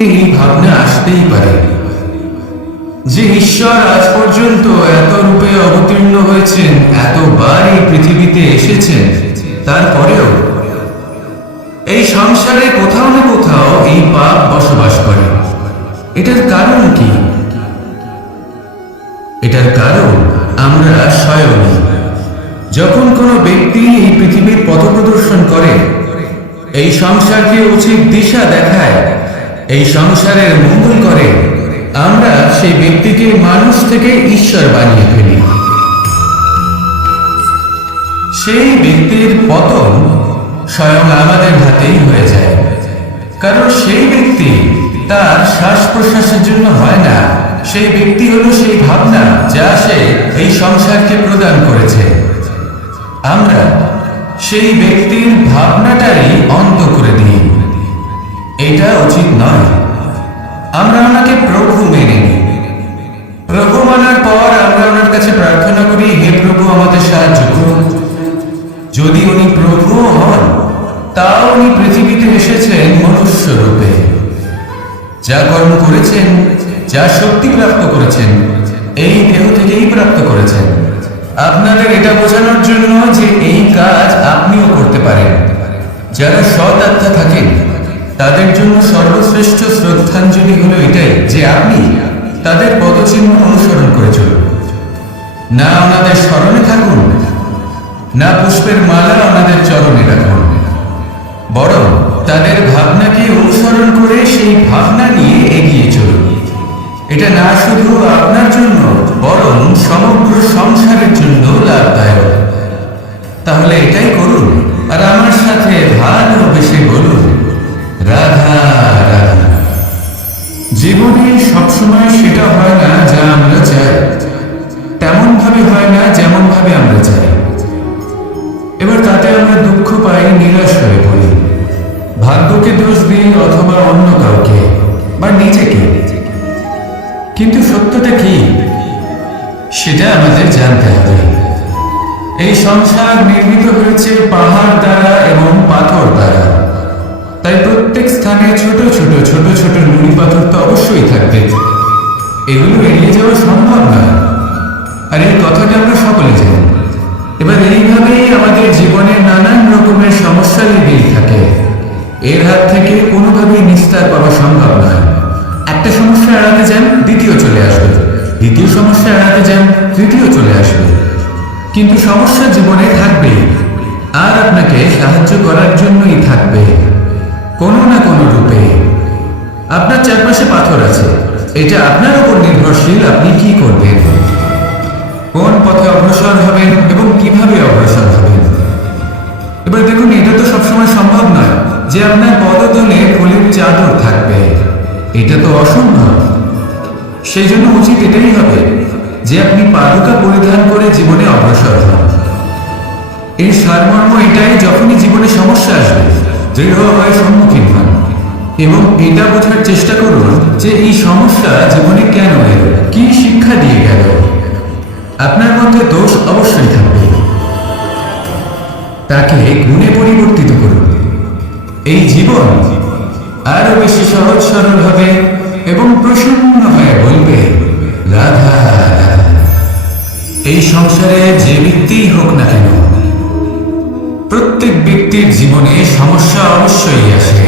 এই ভাবনা আসতেই পারে যে ঈশ্বর আজ পর্যন্ত এত রূপে অবতীর্ণ হয়েছেন, এতবার এই পৃথিবীতে এসেছেন, তারপরেও এই সংসারে কোথাও না কোথাও এই পাপ বসবাস করে। এটার কারণ কি? এটার কারণ আমরা স্বয়ংই। যখন কোনো ব্যক্তি এই পৃথিবীর পথ প্রদর্শন করে, এই সংসারকে উচিত দিশা দেখায়, এই সংসারের মঙ্গল করে, আমরা সেই ব্যক্তিকে মানুষ থেকে ঈশ্বর বানিয়ে ফেলি। সেই ব্যক্তির পতন স্বয়ং আমাদের হাতেই হয়ে যায়, কারণ সেই ব্যক্তি তার শ্বাস প্রশ্বাসের জন্য হয় না। সেই ব্যক্তি হলো সেই ভাবনা যা সে এই সংসারকে প্রদান করেছে। আমরা সেই ব্যক্তির ভাবনাটারই অন্ত করে দিই। এটা উচিত নয়। আমরা ওনাকে প্রভু মেনে নিই। প্রভু মানার পর আমরা ওনার কাছে প্রার্থনা করি, হে প্রভু আমাদের সাহায্য করুন। যদি উনি প্রভু হন, তাও উনি পৃথিবীতে এসেছেন মনুষ্য রূপে। যা কর্ম করেছেন, যা শক্তি প্রাপ্ত করেছেন, এই দেহ থেকেই প্রাপ্ত করেছেন। আপনাদের এটা বোঝানোর জন্য যে এই কাজ আপনিও করতে পারেন। যারা সৎ আত্মা থাকেন, তাদের জন্য সর্বশ্রেষ্ঠ শ্রদ্ধাঞ্জলি হলো এটাই যে আপনি তাদের পদচিহ্ন অনুসরণ করে চলুন। না ওনাদের স্মরণে থাকুন, না পুষ্পের মালা ওনাদের চরণে রাখুন, বরং তাদের ভাবনাকে অনুসরণ করে সেই ভাবনা নিয়ে এগিয়ে চলুন। এটা না শুধু আপনার জন্য, বরং সমগ্র সংসারের জন্য লাভদায়ক। তাহলে এটাই করুন, আর আমার সাথে ভালোবেসে বলুন, রাধা রাধা। জীবনে সবসময় সেটা হয় না যা আমরা চাই, তেমন ভাবে হয় না যেমন ভাবে আমরা চাই। এবার তাতে আমরা দুঃখ পাই, নিরাশ হয়ে পড়ি, ভাগ্যকে দোষ দিই অথবা অন্য কাউকে বা নিজেকে। কিন্তু সত্যটা কি সেটা আমাদের জানতে হবে। এই সংসার নির্মিত হয়েছে পাহাড় দ্বারা এবং পাথর দ্বারা। তাই প্রত্যেক স্থানে ছোট ছোট ছোট ছোট নুড়ি পাথর তো অবশ্যই থাকবে। এগুলো এড়িয়ে যাওয়া সম্ভব নয়, আর এই কথাটা আমরা সকলে জানি। এবার এইভাবেই আমাদের জীবনে নানান রকমের সমস্যা লেগেই থাকে। এর হাত থেকে কোনোভাবেই নিস্তার পাওয়া সম্ভব নয়। একটা সমস্যা এড়াতে যান, দ্বিতীয় চলে আসবে, দ্বিতীয় সমস্যা এড়াতে যান, তৃতীয় চলে আসবে। কিন্তু সমস্যা জীবনে থাকবেই, আর আপনাকে সাহায্য করার জন্যই থাকবে কোনো না কোনো রূপে। আপনার চারপাশে পাথর আছে, এটা আপনার উপর নির্ভরশীল আপনি কি করবেন, কোন পথে অগ্রসর হবেন এবং কিভাবে অগ্রসর হবেন। এবার দেখুন, এটা তো সবসময় সম্ভব নয় যে আপনার পদতলে ফুলের চাদর থাকবে। এটা তো অসম্ভব। সেই জন্য উচিত এটাই হবে যে আপনি পাদুকা পরিধান করে জীবনে অগ্রসর হন। এর সারমর্ম এটাই, যখনই জীবনে সমস্যা আসবে দৃঢ় হয়ে সম্মুখীন হন এবং এটা বোঝার চেষ্টা করুন যে এই সমস্যা জীবনে কেন এলো, কি শিক্ষা দিয়ে গেল। আপনার মধ্যে দোষ অবশ্যই থাকবে, তাকে গুণে পরিবর্তিত করুন। এই জীবন আরো বেশি সহজ সরল হবে এবং প্রসন্ন হয়ে বলবে, রাধা রাধা। এই সংসারে যে ব্যক্তিই হোক না কেন, প্রত্যেক ব্যক্তির জীবনে সমস্যা অবশ্যই আসে।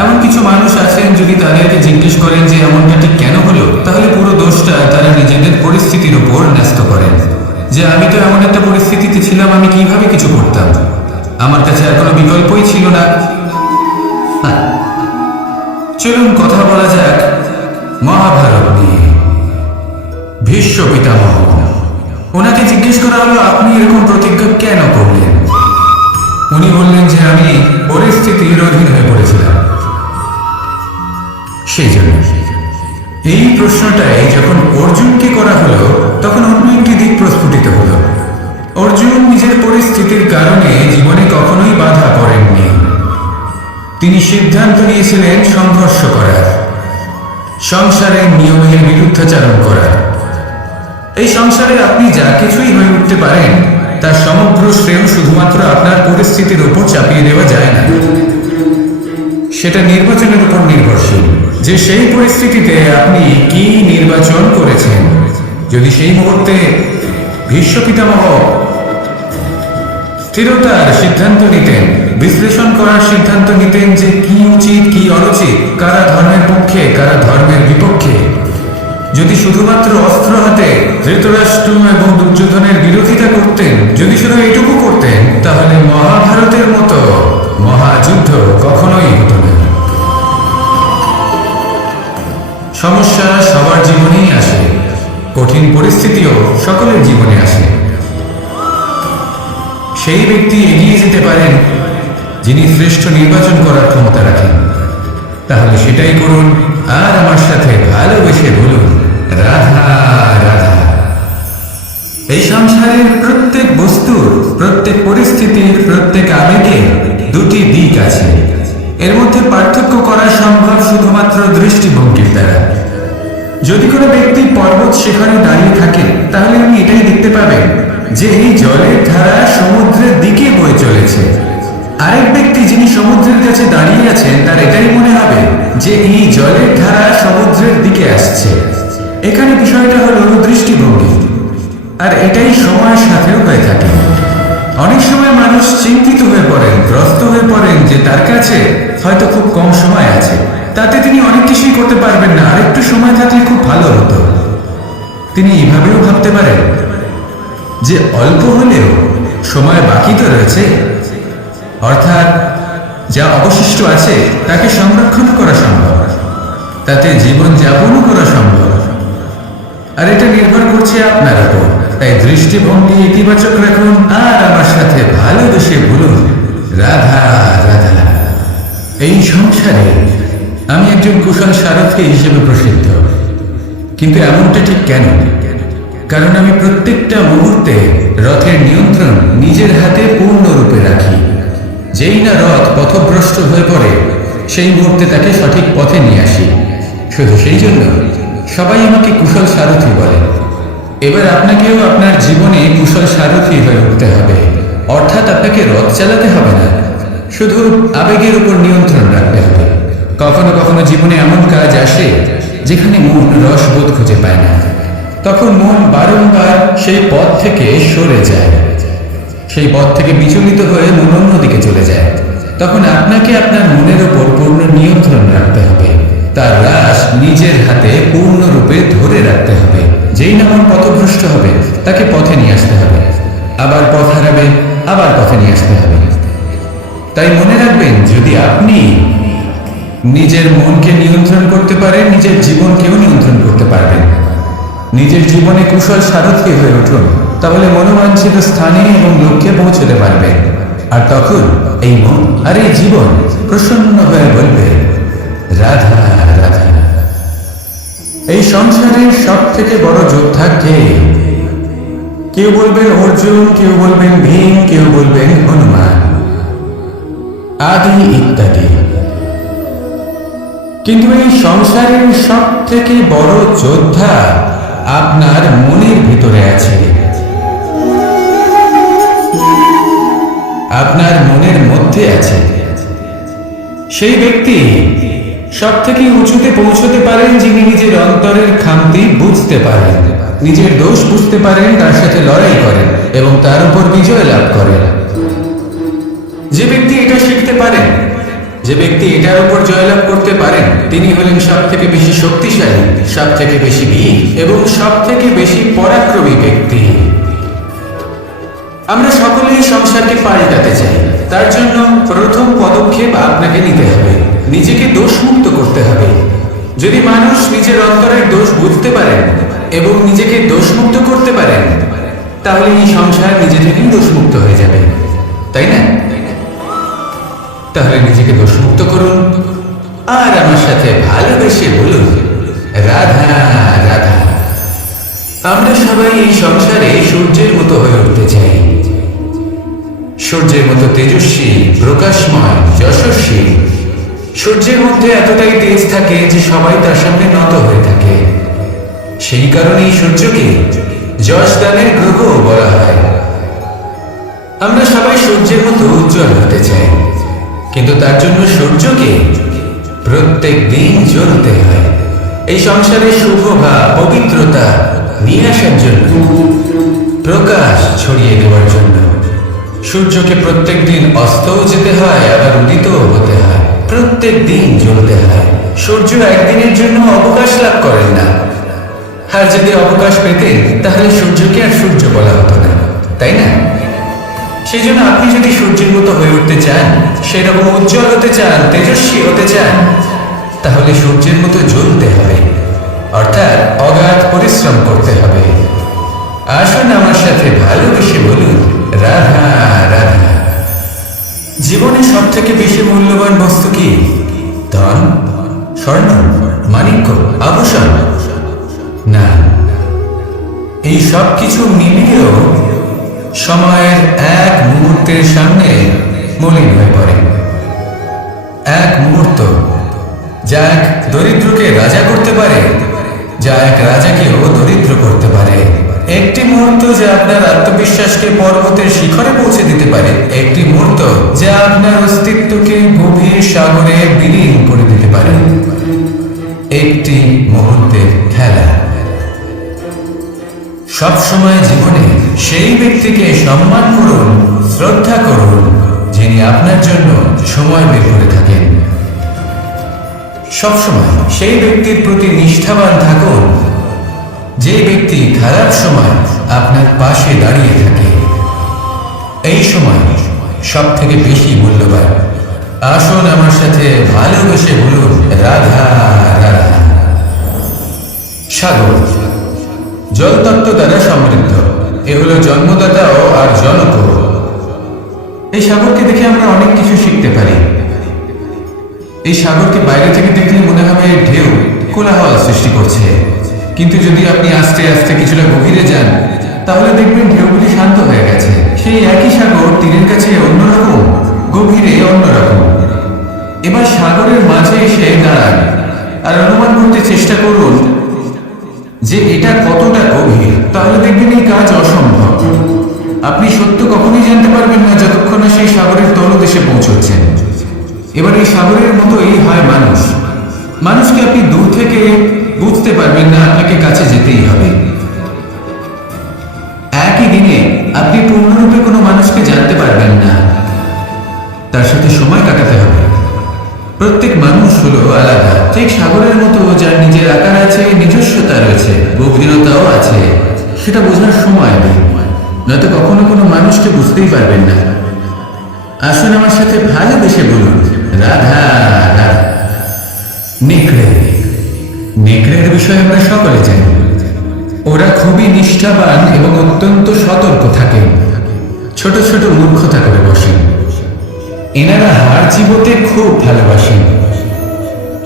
এমন কিছু মানুষ আছেন, যদি তাদেরকে জিজ্ঞেস করেন যে এমনটা ঠিক কেন হলো, তাহলে পুরো দোষটা তারা নিজেদের পরিস্থিতির উপর ন্যস্ত করেন। যে আমি তো এমন একটা পরিস্থিতিতে ছিলাম, আমি কিভাবে কিছু করতাম, আমার কাছে আর কোনো বিকল্পই ছিল না। চলুন কথা বলা যাক মহাভারত নিয়ে। ভীষ্ম পিতামহ, ওনাকে জিজ্ঞেস করা হলো, আপনি এরকম প্রতিজ্ঞা কেন করলেন? উনি বললেন যে আমি পরিস্থিতির অধীন হয়ে পড়েছিলাম, সেই জন্য। এই প্রশ্নটাই যখন অর্জুনকে করা হলো, তখন অন্য একটি দিক প্রস্ফুটিত হলো। অর্জুন নিজের পরিস্থিতির কারণে জীবনে কখনোই বাধা পড়েননি। তিনি সিদ্ধান্ত নিয়েছিলেন সংঘর্ষ করার, সংসারের নিয়মের বিরুদ্ধাচরণ করার। এই সংসারে আপনি যা কিছুই হয়ে উঠতে পারেন, তার সমগ্র শ্রেয় শুধুমাত্র আপনার পরিস্থিতির উপর চাপিয়ে দেওয়া যায় না। সেটা নির্বাচনের উপর নির্ভরশীল। যে সেই পরিস্থিতিতে আপনি কি নির্বাচন করেছেন। যদি সেই মুহূর্তে ভীষ্ম পিতামহ স্থিরতার সিদ্ধান্ত নিতেন, বিশ্লেষণ করার সিদ্ধান্ত নিতেন যে কি উচিত কি অনুচিত, কারা ধর্মের পক্ষে কারা ধর্মের বিপক্ষে, যদি শুধুমাত্র অস্ত্র হাতে ধৃতরাষ্ট্র এবং দুর্যোধনের বিরোধিতা করতেন, যদি শুধু এইটুকু করতেন, তাহলে মহাভারতের মতো মহাযুদ্ধ কখনোই হতো না। সমস্যা সবার জীবনেই আসে, কঠিন পরিস্থিতিও সকলের জীবনে আসে। সেই ব্যক্তি এগিয়ে যেতে পারেন যিনি শ্রেষ্ঠ নির্বাচন করার ক্ষমতা রাখেন। তাহলে সেটাই করুন আর আমার সাথে ভালোবেসে বলুন, রাধা রাধা। এই সংসারের প্রত্যেক বস্তুর, প্রত্যেক পরিস্থিতির, প্রত্যেক আবেগে দুটি দিক আছে। এর মধ্যে পার্থক্য করা সম্ভব শুধুমাত্র দৃষ্টিভঙ্গির দ্বারা। যদি কোনো ব্যক্তি পর্বত শিখরে দাঁড়িয়ে থাকে, তাহলে আপনি এটাই দেখতে পাবেন যে এই জলের ধারা সমুদ্রের দিকে বয়ে চলেছে। আরেক ব্যক্তি যিনি সমুদ্রের কাছে দাঁড়িয়ে আছেন, তার এটাই মনে হবে যে এই জলের ধারা সমুদ্রের দিকে আসছে। এখানে বিষয়টা হলো দৃষ্টিভঙ্গি, আর এটাই সময়ের সাথেও হয়ে থাকে। অনেক সময় মানুষ চিন্তিত হয়ে পড়েন, গ্রস্ত হয়ে পড়েন যে তার কাছে হয়তো খুব কম সময় আছে, তাতে তিনি অনেক কিছুই করতে পারবেন না, আরেকটু সময় থাকলে খুব ভালো হতো। তিনি এভাবেও ভাবতে পারেন যে অল্প হলেও সময় বাকি তো রয়েছে, অর্থাৎ যা অবশিষ্ট আছে তাকে সংরক্ষণ করা সম্ভব, তাতে জীবন যাপনও করা সম্ভব। আর এটা নির্ভর করছে আপনার উপর। তাই দৃষ্টিভঙ্গি ইতিবাচক রাখুন আর আমার সাথে ভালোবেসে বলুন, রাধা রাধা। এই সংসারে আমি একজন কুশল সারথি হিসেবে প্রসিদ্ধ, কিন্তু এমনটা ঠিক কেন? কারণ আমি প্রত্যেকটা মুহূর্তে রথের নিয়ন্ত্রণ নিজের হাতে পূর্ণরূপে রাখি। যেই না রথ পথভ্রষ্ট হয়ে পড়ে, সেই মুহূর্তে তাকে সঠিক পথে নিয়ে আসি। শুধু সেই জন্য সবাই আমাকে কুশল সারথি বলে। এবার আপনাকেও আপনার জীবনে কুশল সারথি হয়ে উঠতে হবে, অর্থাৎ আপনাকে রথ চালাতে হবে না, শুধু আবেগের উপর নিয়ন্ত্রণ রাখতে হবে। কখনো কখনো জীবনে এমন কাজ আসে যেখানে মন রসবোধ খুঁজে পায় না, তখন মন বারংবার সেই পথ থেকে সরে যায়, সেই পথ থেকে বিচলিত হয়ে মন অন্যদিকে চলে যায়। তখন আপনাকে আপনার মনের উপর পূর্ণ নিয়ন্ত্রণ রাখতে হবে, তার রাশ নিজের হাতে পূর্ণরূপে ধরে রাখতে হবে। যেই না মন পথভ্রষ্ট হবে, তাকে পথে নিয়ে আসতে হবে, আবার পথ হারাবে, আবার পথে নিয়ে আসতে হবে। তাই মনে রাখবেন, যদি আপনি নিজের মনকে নিয়ন্ত্রণ করতে পারেন, নিজের জীবনকেও নিয়ন্ত্রণ করতে পারবেন। নিজের জীবনে কুশল সারথি হয়ে উঠুন, তাহলে মনোবাঞ্ছিত স্থানে এবং লক্ষ্যে পৌঁছতে পারবেন। আর তখন এই মন আর এই জীবন প্রসন্ন হয়ে বলবে, রাধা রাধা। এই সংসারের সব থেকে বড় যোদ্ধা কে? কেউ বলবেন অর্জুন, কেউ বলবেন ভীম, কেউ বলবেন হনুমান আদি ইত্যাদি। কিন্তু এই সংসারের সব থেকে বড় যোদ্ধা আপনার মনের ভিতরে আছে, আপনার মনের মধ্যে আছে। সেই ব্যক্তি সব থেকে উঁচুতে পৌঁছতে পারেন যিনি নিজের অন্তরের খামতি বুঝতে পারেন, নিজের দোষ বুঝতে পারেন, তার সাথে লড়াই করেন এবং তার উপর বিজয় লাভ করেন। যে ব্যক্তি এটা শিখতে পারেন, যে ব্যক্তি এটার উপর জয়লাভ করতে পারেন, তিনি হলেন সব থেকে বেশি শক্তিশালী, সব থেকে বেশি বীর এবং সব থেকে বেশি পরাক্রমী ব্যক্তি। আমরা সকলেই সংসারকে পাল্টাতে চাই। তার জন্য প্রথম পদক্ষেপ আপনাকে নিতে হবে, নিজেকে দোষমুক্ত করতে হবে। যদি মানুষ নিজের অন্তরের দোষ বুঝতে পারেন এবং নিজেকে দোষমুক্ত করতে পারেন, তাহলে এই সংসার নিজে থেকেই দোষমুক্ত হয়ে যাবে, তাই না? তাহলে নিজেকে দোষমুক্ত করুন আর আমার সাথে ভালোবেসে বলুন, রাধা রাধা। আমরা সবাই এই সংসারে সূর্যের মতো হয়ে উঠতে চাই, সূর্যের মতো তেজস্বী, প্রকাশময়, যশস্বী। সূর্যের মধ্যে এতটাই তেজ থাকে যে সবাই তার সামনে নত হয়ে থাকে। সেই কারণেই সূর্যকে যশ দানের গ্রহ বলা হয়। আমরা সবাই সূর্যের মতো উজ্জ্বল হতে চাই, কিন্তু তার জন্য সূর্যকে প্রত্যেক দিন জ্বলতে হয় এই সংসারে শুভ বা পবিত্রতা নিয়ে আসার জন্য, প্রকাশ ছড়িয়ে দেওয়ার জন্য। সূর্যকে প্রত্যেক দিন অস্তও যেতে হয়, আবার উদিতও হতে হয়, প্রত্যেক দিন জ্বলতে হয়। সূর্য একদিনের জন্য অবকাশ লাভ করেন না। আর যদি অবকাশ পেতেন তাহলে সূর্যকে আর সূর্য বলা হতো না, তাই না? সেই জন্য আপনি যদি সূর্যের মতো হয়ে উঠতে চান, সেরকম উজ্জ্বল হতে চান, তেজস্বী হতে চান, তাহলে সূর্যের মতো জ্বলতে হবে, অর্থাৎ অগাধ পরিশ্রম করতে হবে। আসুন আমার সাথে ভালোবেসে বলুন, রাধা রাধা। জীবনে সব থেকে বেশি মূল্যবান বস্তু কি? ধন, স্বর্ণ, মাণিক্য, আভূষণ? না, এই সব কিছু মিলিয়েও সময়ের এক মুহূর্তের সামনে মলিন হয়ে পড়ে। এক মুহূর্ত যা এক দরিদ্রকে রাজা করতে পারে, যা এক রাজাকেও দরিদ্র করতে পারে। একটি মুহূর্ত যা আপনার আত্মবিশ্বাসকে পর্বতের শিখরে পৌঁছে দিতে পারে। একটি মুহূর্ত যা আপনার অস্তিত্বকে গভীর সাগরে বিলীন করে দিতে পারে। একটি মুহূর্তের খেলা। সব সময় জীবনে সেই ব্যক্তিকে সম্মান করুন, শ্রদ্ধা করুন, যিনি আপনার জন্য সময় বের করে থাকেন। সবসময় সেই ব্যক্তির প্রতি নিষ্ঠাবান থাকুন, যে ব্যক্তি খারাপ সময় আপনার পাশে দাঁড়িয়ে থাকে। এই সময় সব থেকে বেশি মূল্যবান। আসুন আমার সাথে ভালোবেসে বলুন, রাধা রাধা। সাগর জলতত্ত্ব দ্বারা সমৃদ্ধ। এ হলো জন্মদাতাও আর জনকও। এই সাগরকে দেখে আমরা অনেক কিছু শিখতে পারি। এই সাগরকে বাইরে থেকে দেখলে মনে হবে ঢেউ কোলাহল সৃষ্টি করছে, কিন্তু যদি আপনি আস্তে আস্তে কিছুটা গভীরে যান, তাহলে দেখবেন ঢেউগুলি শান্ত হয়ে গেছে। সেই একই সাগর তীরের কাছে অন্যরকম, গভীরে অন্যরকম। এবার সাগরের মাঝে এসে দাঁড়ান আর অনুমান করতে চেষ্টা করুন যে এটা কতটা গভীর। তাহলে দেখবেন এই কাজ অসম্ভব। আপনি সত্য কখনোই জানতে পারবেন না যতক্ষণ না সেই সাগরের তলদেশে পৌঁছচ্ছেন। এবার এই সাগরের মতোই হয় মানুষ। মানুষকে আপনি দূর থেকে বুঝতে পারবেন না, আপনাকে কাছে যেতেই হবে। একই দিনে আপনি পূর্ণরূপে কোনো মানুষকে জানতে পারবেন না, তার সাথে সময় কাটাতে হবে। প্রত্যেক মানুষ হলো আলাদা, ঠিক সাগরের মতো, যার নিজের আকার আছে, নিজস্বতা রয়েছে, গভীরতাও আছে। সেটা বোঝার সময় নেই, নয়তো কখনো কোনো মানুষকে বুঝতেই পারবেন না। আসুন আমার সাথে ভালোবেসে বলুন, রাধা রাধা। নেকড়ে। নেকড়ের বিষয়ে আমরা সকলে জানি। ওরা খুবই নিষ্ঠাবান এবং অত্যন্ত সতর্ক থাকেন। ছোট ছোট মূর্খতা করে বসেন। এনারা হার চিবোতে খুব ভালোবাসেন,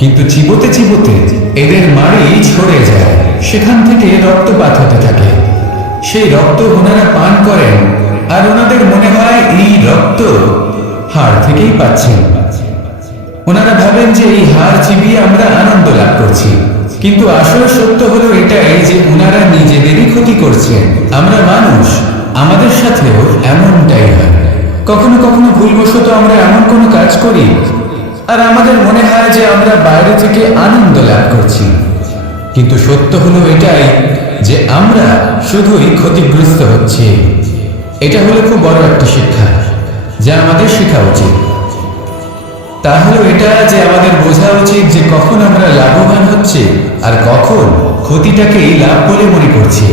কিন্তু চিবোতে চিবোতে এদের মাড়ি ছড়ে যায়, সেখান থেকে রক্তপাত হতে থাকে। সেই রক্ত ওনারা পান করেন, আর ওনাদের মনে হয় এই রক্ত হাড় থেকেই পাচ্ছেন। ওনারা ভাবেন যে এই হাড় চিবিয়ে আমরা আনন্দ লাভ করছি, কিন্তু আসল সত্য হলো এটাই যে ওনারা নিজেদেরই ক্ষতি করছেন। আমরা মানুষ, আমাদের সাথেও এমনটাই হয়। কখনো কখনো ভুলবশত আমরা এমন কোনো কাজ করি আর আমাদের মনে হয় যে আমরা বাইরে থেকে আনন্দ লাভ করছি, কিন্তু সত্য হলো এটাই যে আমরা শুধুই ক্ষতিগ্রস্ত হচ্ছি। এটা হলো খুব বড় একটা শিক্ষা যা আমাদের শেখা উচিত। তা হলো এটা যে আমাদের বোঝা উচিত যে কখন আমরা লাভবান হচ্ছি আর কখন ক্ষতিটাকেই লাভ বলে মনে করছি।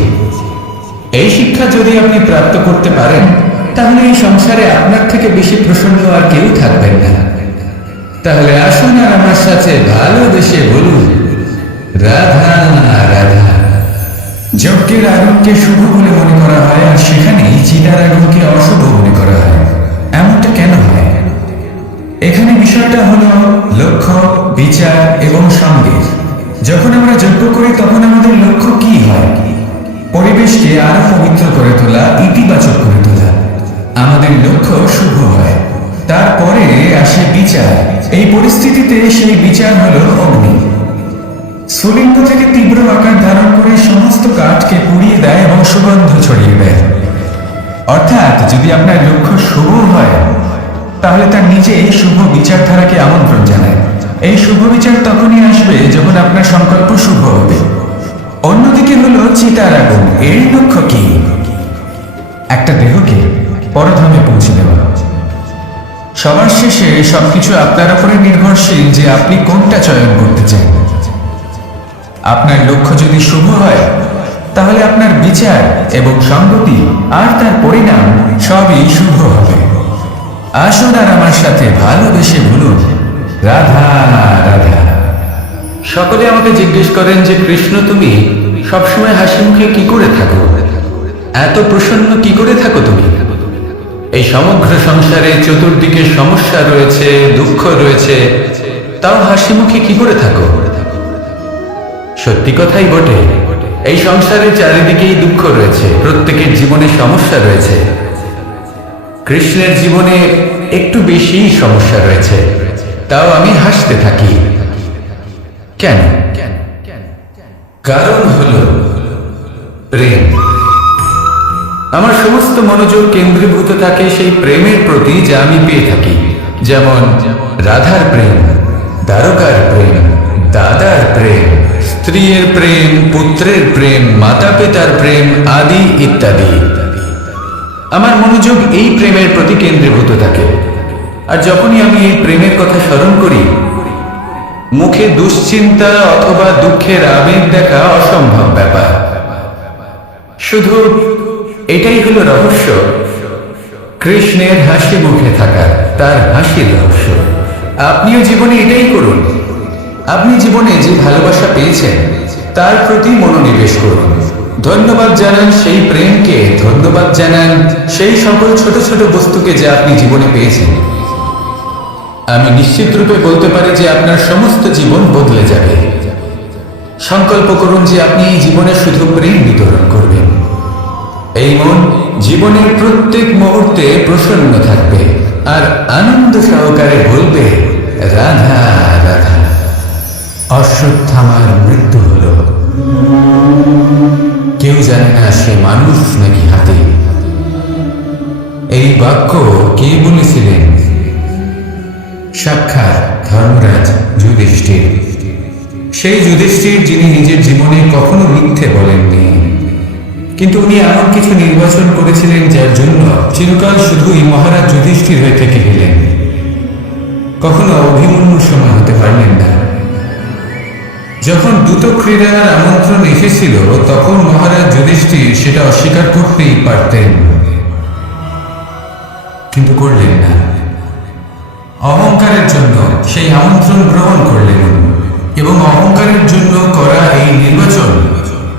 এই শিক্ষা যদি আপনি প্রাপ্ত করতে পারেন, তাহলে এই সংসারে আপনার থেকে বেশি প্রসন্ন আর কেউ থাকবেন না। তাহলে আসুন আর আমার সাথে ভালোবেসে বলুন, রাধা রাধা। যজ্ঞের আগুনকে শুভ বলে মনে করা হয়, আর সেখানেই চিতার আগুনকে অশুভ মনে করা হয়। এমনটা কেন হয়? এখানে বিষয়টা হলো লক্ষ্য, বিচার এবং সঙ্গের। যখন আমরা যজ্ঞ করি তখন আমাদের লক্ষ্য কি হয়? পরিবেশকে আরো পবিত্র করে তোলা, ইতিবাচক করে তোলা। আমাদের লক্ষ্য শুভ হয়। তারপরে আসে বিচার। এই পরিস্থিতিতে সেই বিচার হলো অগ্নি। স্ফুলিঙ্গ থেকে তীব্র আকার ধারণ করে সমস্ত কাঠকে পুড়িয়ে দেয় এবং সুগন্ধ ছড়িয়ে দেয়। অর্থাৎ যদি আপনার লক্ষ্য শুভ হয়, তাহলে তার নিজেই শুভ বিচারধারাকে আমন্ত্রণ জানায়। এই শুভ বিচার তখনই আসবে যখন আপনার সংকল্প শুভ হবে। অন্যদিকে হলো চিতার আগুন। এর লক্ষ্য কি? একটা দেহকে পরধামে পৌঁছে দেওয়া। সবার শেষে সবকিছু আপনার উপরে নির্ভরশীল যে আপনি কোনটা চয়ন করতে চান। আপনার লক্ষ্য যদি শুভ হয় তাহলে আপনার বিচার এবং সংগতি আর তার পরিণাম সবই শুভ হবে। আসুন আর আমার সাথে ভালোবেসে বলুন, রাধা রাধা। সকলে আমাকে জিজ্ঞেস করেন যে কৃষ্ণ, তুমি সবসময় হাসি মুখে কি করে থাকো, এত প্রসন্ন কি করে থাকো তুমি? এই সমগ্র সংসারে চতুর্দিকে সমস্যা রয়েছে, দুঃখ রয়েছে, তাও হাসি মুখে কি করে থাকো? সত্যি কথাই বটে, এই সংসারে চারিদিকেই দুঃখ রয়েছে, প্রত্যেকের জীবনে সমস্যা রয়েছে। কৃষ্ণের জীবনে একটু বেশি সমস্যা রয়েছে, তাও আমি হাসতে থাকি। কেন? কারণ হলো প্রেম। আমার সমস্ত মনোযোগ কেন্দ্রীভূত থাকে সেই প্রেমের প্রতি যা আমি পেয়ে থাকি। যেমন রাধার প্রেম, দ্বারকার প্রেম, দাদার প্রেম, স্ত্রীর প্রেম, পুত্রের প্রেম, মাতা পিতার প্রেম আদি ইত্যাদি। আমার মনোযোগ এই প্রেমের প্রতি কেন্দ্রীভূত থাকে। আর যখনই আমি এই প্রেমের কথা স্মরণ করি, মুখে দুশ্চিন্তা অথবা দুঃখের আবেগ দেখা অসম্ভব ব্যাপার। শুধু এটাই হলো রহস্য, কৃষ্ণের হাসি মুখে থাকা, তার হাসির রহস্য। আপনিও জীবনে এটাই করুন। আপনি জীবনে যে ভালোবাসা পেয়েছেন তার প্রতি মনোনিবেশ করুন। ধন্যবাদ জানান সেই প্রেমকে, ধন্যবাদ জানান সেই সকল ছোট ছোট বস্তুকে যা আপনি জীবনে পেয়েছেন। আমি নিশ্চিত রূপে বলতে পারি যে আপনার সমস্ত জীবন বদলে যাবে। সংকল্প করুন যে আপনি এই জীবনে শুধু প্রেম বিতরণ করবেন। এই মন জীবনের প্রত্যেক মুহূর্তে প্রসন্ন থাকবে আর আনন্দ সহকারে বলবে, রাধা রাধা। অশ্বত্থামার মৃত্যু হল, কেউ জানে না সে মানুষ নাকি হাতি। এই বাক্য কে বলেছিলেন? সাক্ষাৎ ধর্মরাজ যুধিষ্ঠির। সেই যুধিষ্ঠির যিনি নিজের জীবনে কখনো মিথ্যে বলেননি, কিন্তু উনি এমন কিছু নির্বাচন করেছিলেন যার জন্য চিরকাল শুধুই মহারাজ যুধিষ্ঠির হয়ে থেকে গেলেন। কখনো অভিমন্যুর সময় হতে পারলেন না। যখন দ্রুত ক্রীড়ার আমন্ত্রণ এসেছিল তখন মহারাজ যুধিষ্ঠির সেটা অস্বীকার করতেই পারতেন, কিন্তু করলেন না। অহংকারের জন্য সেই আমন্ত্রণ গ্রহণ করলেন এবং অহংকারের জন্য করা এই নির্বাচন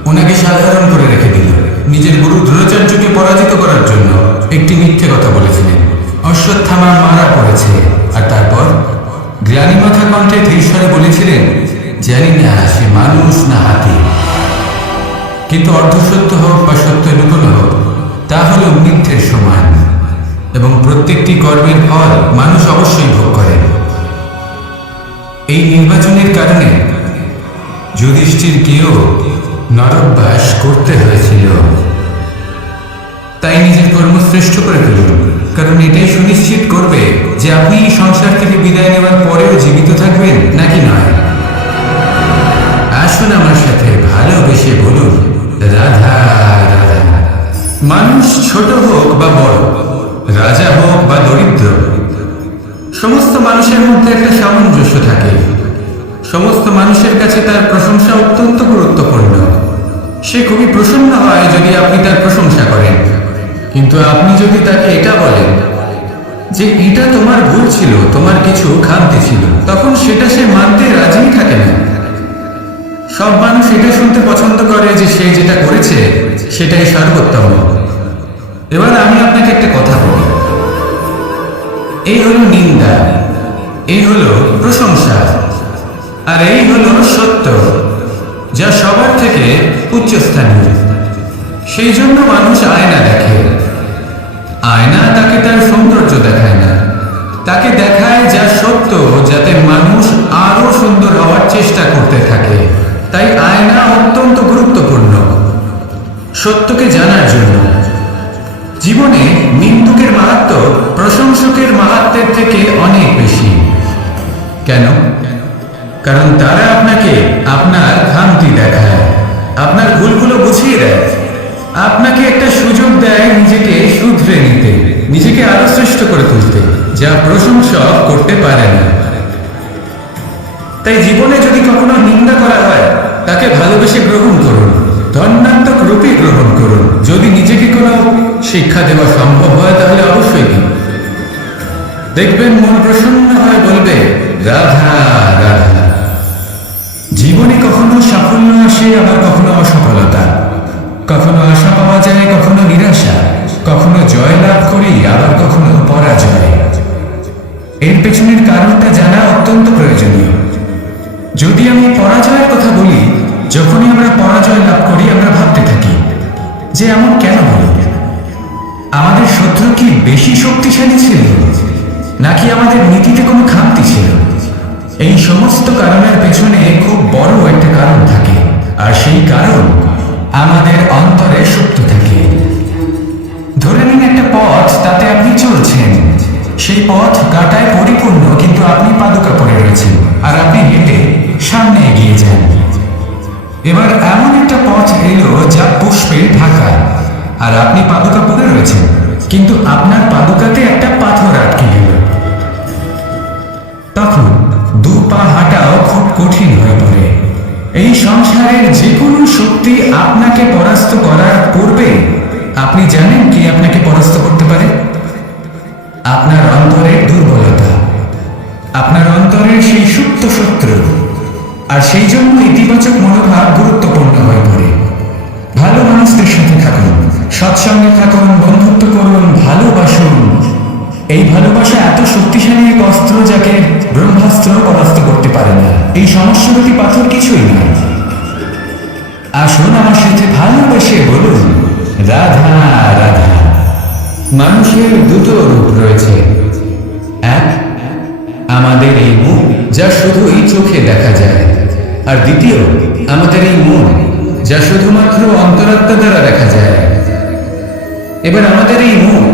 ওনাকে সাধারণ করে রেখে দিল। নিজের গুরু দ্রোণাচার্যকে পরাজিত করার জন্য একটি মিথ্যে কথা বলেছিলেন। অশ্বত্থামা মারা পড়েছে আর তারপর গ্লানিমাথা কণ্ঠে ধীরস্বরে বলেছিলেন, জানি না সে মানুষ না হাতি, কিন্তু অর্ধসত্য হোক বা সত্য লুকোনো হোক, তা হল মিথ্যের সমান এবং প্রত্যেকটি কর্মের ফল মানুষ অবশ্যই ভোগ করে। এই নির্বাচনের কারণে যুধিষ্ঠিরকেও নরকবাস করতে হয়েছিল। তাই নিজের কর্ম শ্রেষ্ঠ করে ফেলুন, কারণ এটাই সুনিশ্চিত করবে যে আপনি এই সংসার থেকে বিদায় নেওয়ার পরেও জীবিত থাকবেন নাকি নয়। আসুন আমার সাথে ভালোবেসে বলুন, রাধা রাধা। মানুষ ছোট হোক বা বড়, রাজা হোক বা দরিদ্র, সমস্ত মানুষের মধ্যে একটা সামঞ্জস্য থাকে। সমস্ত মানুষের কাছে তার প্রশংসা অত্যন্ত গুরুত্বপূর্ণ। সে খুবই প্রসন্ন হয় যদি আপনি তার প্রশংসা করেন, কিন্তু আপনি যদি তাকে এটা বলেন যে এটা তোমার ভুল ছিল, তোমার কিছু খামতি ছিল, তখন সেটা সে মানতে রাজিই থাকে না। সব মানুষ এটা শুনতে পছন্দ করে যে সে যেটা করেছে সেটাই সর্বোত্তম। এবার আমি আপনাকে একটা কথা বলি, এই হলো নিন্দা, এই হলো প্রশংসা, আর এই হলো সত্য, যা সবার থেকে উচ্চস্থানীয়। সেই জন্য মানুষ আয়না দেখে। আয়না তাকে তার সৌন্দর্য দেখায় না, তাকে দেখায় যা সত্য, যাতে মানুষ আরো সুন্দর হওয়ার চেষ্টা করতে থাকে। তাই আয়না অত্যন্ত গুরুত্বপূর্ণ সত্যকে জানার জন্য। জীবনে নিন্দুকের মাহাত্ম্য প্রশংসকের মাহাত্ম্যের থেকে অনেক বেশি। কেন? কারণ তারা আপনাকে আপনার খামতি দেখায়, আপনার ভুলগুলো বুঝিয়ে দেয়, আপনাকে একটা সুযোগ দেয় নিজেকে শুধরে নিতে, নিজেকে আরো শ্রেষ্ঠ করে তুলতে, যা প্রশংসক করতে পারে না। তাই জীবনে যদি কখনো নিন্দা করা হয়, তাকে ভালোবেসে গ্রহণ করুন, ধন্যাত্মক রূপে গ্রহণ করুন। যদি নিজেকে কোনো শিক্ষা দেওয়া সম্ভব হয় তাহলে অবশ্যই দিন। দেখবেন মন প্রসন্ন হয়ে বলবে, রাধা রাধা। জীবনে কখনো সাফল্য আসে, আবার কখনো অসফলতা, কখনো আশা পাওয়া যায়, কখনো নিরাশা, কখনো জয় লাভ করি, আবার কখনো পরাজয়। এর পেছনের কারণটা জানা অত্যন্ত প্রয়োজনীয়। যদি আমি পরাজয়ের কথা বলি, যখনই আমরা পরাজয় লাভ করি আমরা ভাবতে থাকি যে এমন কেন হলো? আমাদের শত্রু কি বেশি শক্তিশালী ছিল, নাকি আমাদের নীতিতে কোনো খামতি ছিল? এই সমস্ত কারণের পেছনে খুব বড় একটা কারণ থাকে, আর সেই কারণ আমাদের অন্তরে সুপ্ত থাকে। ধরে নিন একটা পথ, তাতে আপনি চলছেন, সেই পথ কাঁটায় পরিপূর্ণ, কিন্তু আপনি পাদুকা পরে রয়েছেন আর আপনি হেঁটে সামনে এগিয়ে যান। এবার এমন একটা পথ এলো যা পুষ্পে ঢাকা, আর আপনি পাদুকা পরে রয়েছেন, কিন্তু আপনার পাদুকাতে একটা পাথর আটকে গেল। তখন দু পা হাঁটাও খুব কঠিন হয়ে পড়ে। এই সংসারের যে কোনো শক্তি আপনাকে পরাস্ত করার পূর্বে আপনি জানেন কি আপনাকে পরাস্ত করতে পারে? আপনার অন্তরের দুর্বলতা, আপনার অন্তরের সেই সুপ্ত শত্রু। আর সেই জন্য ইতিবাচক মনোভাব গুরুত্বপূর্ণ হয়ে পড়ে। ভালো মানুষদের সাথে থাকুন, সৎসঙ্গে থাকুন, বন্ধুত্ব করুন, ভালোবাসুন। এই ভালোবাসা এত শক্তিশালী এক অস্ত্র যাকে ব্রহ্মাস্ত্র পরাস্ত করতে পারে না। এই সমস্যাগুলি পাথর কিছুই নয়। আসুন আমার সাথে ভালোবেসে বলুন, রাধা রাধা। মানুষের দুটো রূপ রয়েছে। এক, আমাদের এই মুখ, যা শুধুই চোখে দেখা যায়, আর দ্বিতীয়, আমাদের এই মন, যা শুধুমাত্র অন্তরাত্মা দ্বারা দেখা যায়। এবার আমাদের এই মুখ,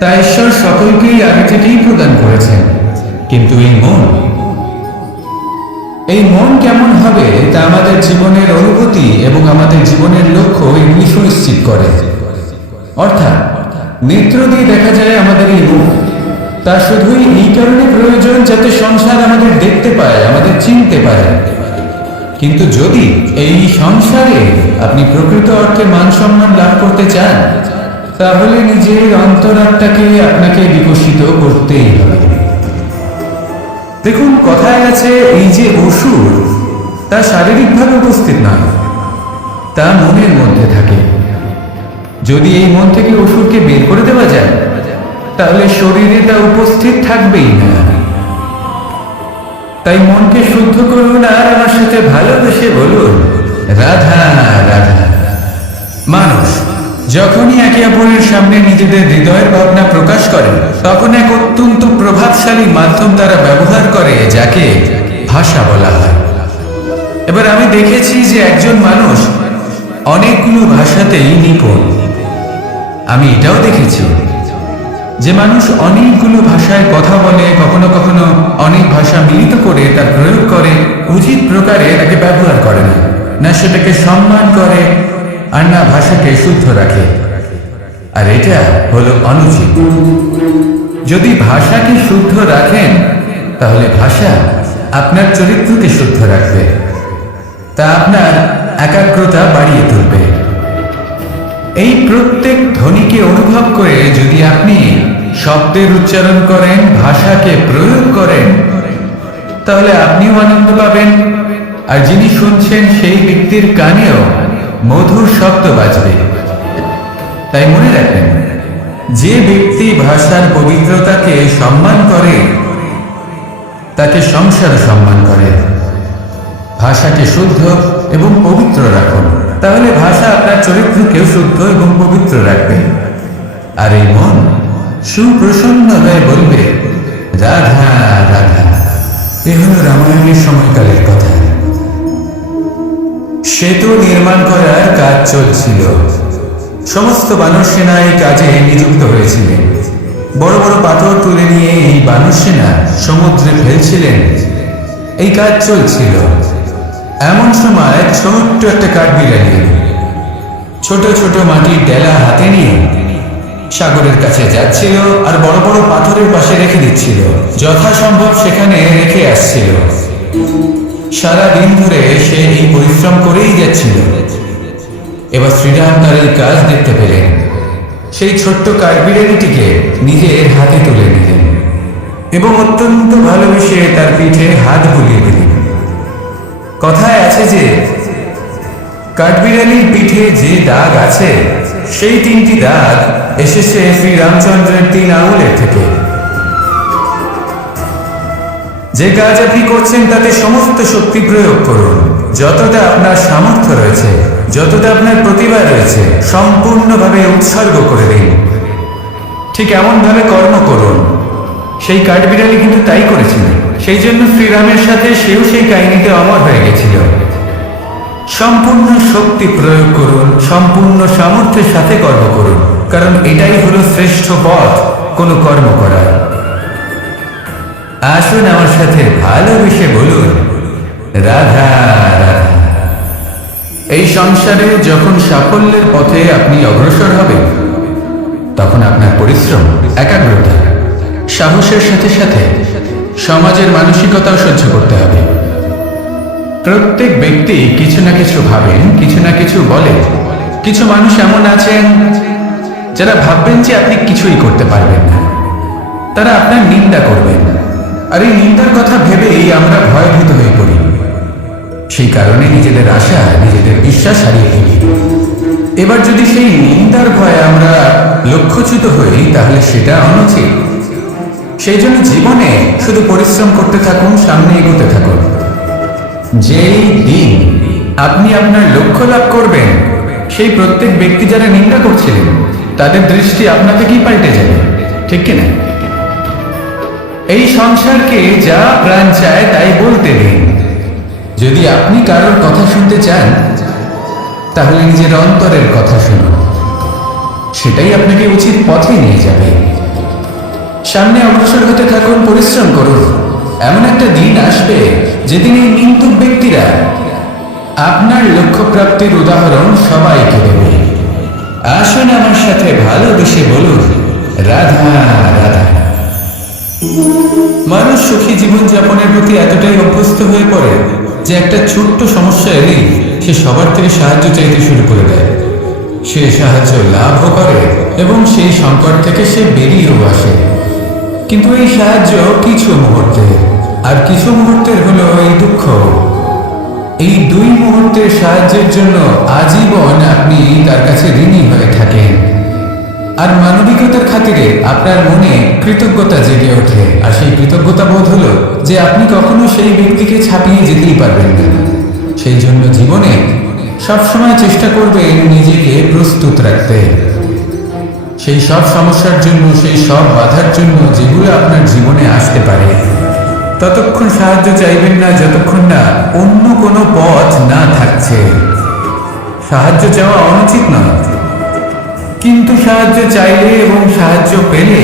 তা ঈশ্বর সকলকেই আগে থেকেই প্রদান করেছেন, কিন্তু এই মন কেমন হবে তা আমাদের জীবনের অনুভূতি এবং আমাদের জীবনের লক্ষ্য এগুলি সুনিশ্চিত করে। অর্থাৎ নেত্র দিয়ে দেখা যায় আমাদের এই মুখ, তা শুধুই এই কারণে প্রয়োজন যাতে সংসার আমাদের দেখতে পায়, আমাদের চিনতে পারে। কিন্তু যদি এই সংসারে আপনি প্রকৃত অর্থে মান সম্মান লাভ করতে চান, তাহলে নিজের অন্তরাত্মাকে আপনাকে বিকশিত করতেই হবে। দেখুন, কথায় আছে এই যে অসুর, তা শারীরিকভাবে উপস্থিত নয়, তা মনের মধ্যে থাকে। যদি এই মন থেকে অসুরকে বের করে দেওয়া যায়, তাহলে শরীরে তা উপস্থিত থাকবেই না। তাই মনকে শুদ্ধ করুন আর আমার সাথে ভালোবেসে বলুন, রাধা রাধা। মানুষ যখনই একে অপরের সামনে নিজেদের হৃদয়ের ভাবনা প্রকাশ করে, তখন এক অত্যন্ত প্রভাবশালী মাধ্যম তারা ব্যবহার করে, যাকে ভাষা বলা হয়। এবার আমি দেখেছি যে একজন মানুষ অনেকগুলো ভাষাতেই নিপুণ। আমি এটাও দেখেছি যে মানুষ অনেকগুলো ভাষায় কথা বলে, কখনো কখনো অনেক ভাষা মিলিত করে তার প্রয়োগ করে, উচিত প্রকারে তাকে ব্যবহার করে না, না সেটাকে সম্মান করে, আর না ভাষাকে শুদ্ধ রাখে। আর এটা হলো অনুচিত। যদি ভাষাকে শুদ্ধ রাখেন, তাহলে ভাষা আপনার চরিত্রকে শুদ্ধ রাখবে, তা আপনার একাগ্রতা বাড়িয়ে তুলবে। এই প্রত্যেক ধ্বনিকে অনুভব করে যদি আপনি শব্দের উচ্চারণ করেন, ভাষাকে প্রয়োগ করেন, তাহলে আপনিও আনন্দ পাবেন, আর যিনি শুনছেন সেই ব্যক্তির কানেও মধুর শব্দ বাজবে। তাই মনে রাখবেন, যে ব্যক্তি ভাষার পবিত্রতাকে সম্মান করে, তাকে সংসার সম্মান করে। ভাষাকে শুদ্ধ এবং পবিত্র রাখুন, তাহলে ভাষা আপনার চরিত্রকেও শুদ্ধ এবং পবিত্র রাখবে। আর এই মন সুপ্রসন্ন হয়ে বলবে, রাধা রাধা। এ হল রামায়ণের সময়কালের কথা। সেতু নির্মাণ করার কাজ চলছিল। সমস্ত বানর সেনা এই কাজে নিযুক্ত হয়েছিলেন। বড় বড় পাথর তুলে নিয়ে এই বানর সেনা সমুদ্রে ফেলছিলেন এই কাজ চলছিল। এমন সময় ছোট্ট একটা কাঠবিড়ালি ছোট ছোট মাটির ডেলা হাতে নিয়ে সাগরের কাছে যাচ্ছিল আর বড় বড় পাথরের পাশে রেখে দিচ্ছিল, যথাসম্ভব সেখানে রেখে আসছিল। সারা দিন ধরে সে এই পরিশ্রম করেই যাচ্ছিল। এবার শ্রীরাম তার এই কাজ দেখতে পেলেন। সেই ছোট্ট কাঠবিড়ালিটিকে নিজের হাতে তুলে নিলেন এবং অত্যন্ত ভালোবেসে তার পিঠে হাত বুলিয়ে দিলেন। কথায় আছে যে কাঠবিড়ালির পিঠে যে দাগ আছে সেই 3টি দাগ এসেছে শ্রীরামচন্দ্রের 3 আঙুলের থেকে। যে কাজ আপনি করছেন তাতে সমস্ত শক্তি প্রয়োগ করুন, যতটা আপনার সামর্থ্য রয়েছে, যতটা আপনার প্রতিভা রয়েছে, সম্পূর্ণভাবে উৎসর্গ করে দিন। ঠিক এমনভাবে কর্ম করুন। সেই কাঠবিড়ালি কিন্তু তাই করেছিল। সেই জন্য শ্রীরামের সাথে সেও সেই কাহিনীতে অমর হয়ে গেছিল। সম্পূর্ণ শক্তি প্রয়োগ করুন, সম্পূর্ণ সামর্থ্যের সাথে কর্ম করুন, কারণ এটাই হলো শ্রেষ্ঠ পথ কোনো কর্ম করার। আসুন আমার সাথে ভালোবেসে বলুন, রাধা রাধা। এই সংসারে যখন সাফল্যের পথে আপনি অগ্রসর হবেন, তখন আপনার পরিশ্রম, একাগ্রতা, সাহসের সাথে সাথে সমাজের মানসিকতাও সহ্য করতে হবে। প্রত্যেক ব্যক্তি কিছু না কিছু ভাবেন, কিছু না কিছু বলেন। কিছু মানুষ এমন আছেন যারা ভাববেন যে আপনি কিছুই করতে পারবেন না, তারা আপনার নিন্দা করবেন। আর এই নিন্দার কথা ভেবেই আমরা ভয়ভীত হয়ে পড়ি। সেই কারণে নিজেদের আশা, নিজেদের বিশ্বাস হারিয়ে ফেলি। এবার যদি সেই নিন্দার ভয়ে আমরা লক্ষ্যচ্যুত হই, তাহলে সেটা অনুচিত। সেই জন্য জীবনে শুধু পরিশ্রম করতে থাকুন, সামনে এগোতে থাকুন। যেই দিন আপনি আপনার লক্ষ্য লাভ করবেন, সেই প্রত্যেক ব্যক্তি যারা নিন্দা করছিলেন তাদের দৃষ্টি আপনা থেকেই পাল্টে যাবে, ঠিক কিনা? এই সংসারকে যা প্রাণ চায় তাই বলতে দিন। যদি আপনি কারোর কথা শুনতে চান, তাহলে নিজের অন্তরের কথা শুনুন। সেটাই আপনাকে উচিত পথে নিয়ে যাবে। সামনে অগ্রসর হতে থাকুন, পরিশ্রম করুন। এমন একটা দিন আসবে যেদিন এই নিন্দুক ব্যক্তিরা আপনার লক্ষ্য প্রাপ্তির উদাহরণ সবাইকে দেবে। আসুন আমার সাথে ভালোবেসে বলুন, রাধা রাধা। মানুষ সুখী জীবনযাপনের প্রতি এতটাই অভ্যস্ত হয়ে পড়ে যে একটা ছোট্ট সমস্যা এলেই সে সবার থেকে সাহায্য চাইতে শুরু করে দেয়। সে সাহায্য লাভও করে এবং সেই সংকট থেকে সে বেরিয়েও আসে। কিন্তু এই সাহায্য কিছু মুহূর্তে, আর কিছু মুহূর্তের হলো এই দুঃখ। এই 2 মুহূর্তের সাহায্যের জন্য আজীবন আপনি তার কাছে ঋণী হয়ে থাকেন। আর মানবিকতার খাতিরে আপনার মনে কৃতজ্ঞতা জেগে ওঠে। আর সেই কৃতজ্ঞতা বোধ হলো যে আপনি কখনো সেই ব্যক্তিকে ছাপিয়ে যেতেই পারবেন না। সেই জন্য জীবনে সবসময় চেষ্টা করবেন নিজেকে প্রস্তুত রাখতে সেই সব সমস্যার জন্য, সেই সব বাধার জন্য যেগুলো আপনার জীবনে আসতে পারে। ততক্ষণ সাহায্য চাইবেন না যতক্ষণ না অন্য কোনো পথ না থাকছে। সাহায্য চাওয়া অনুচিত নয়, কিন্তু সাহায্য চাইলে এবং সাহায্য পেলে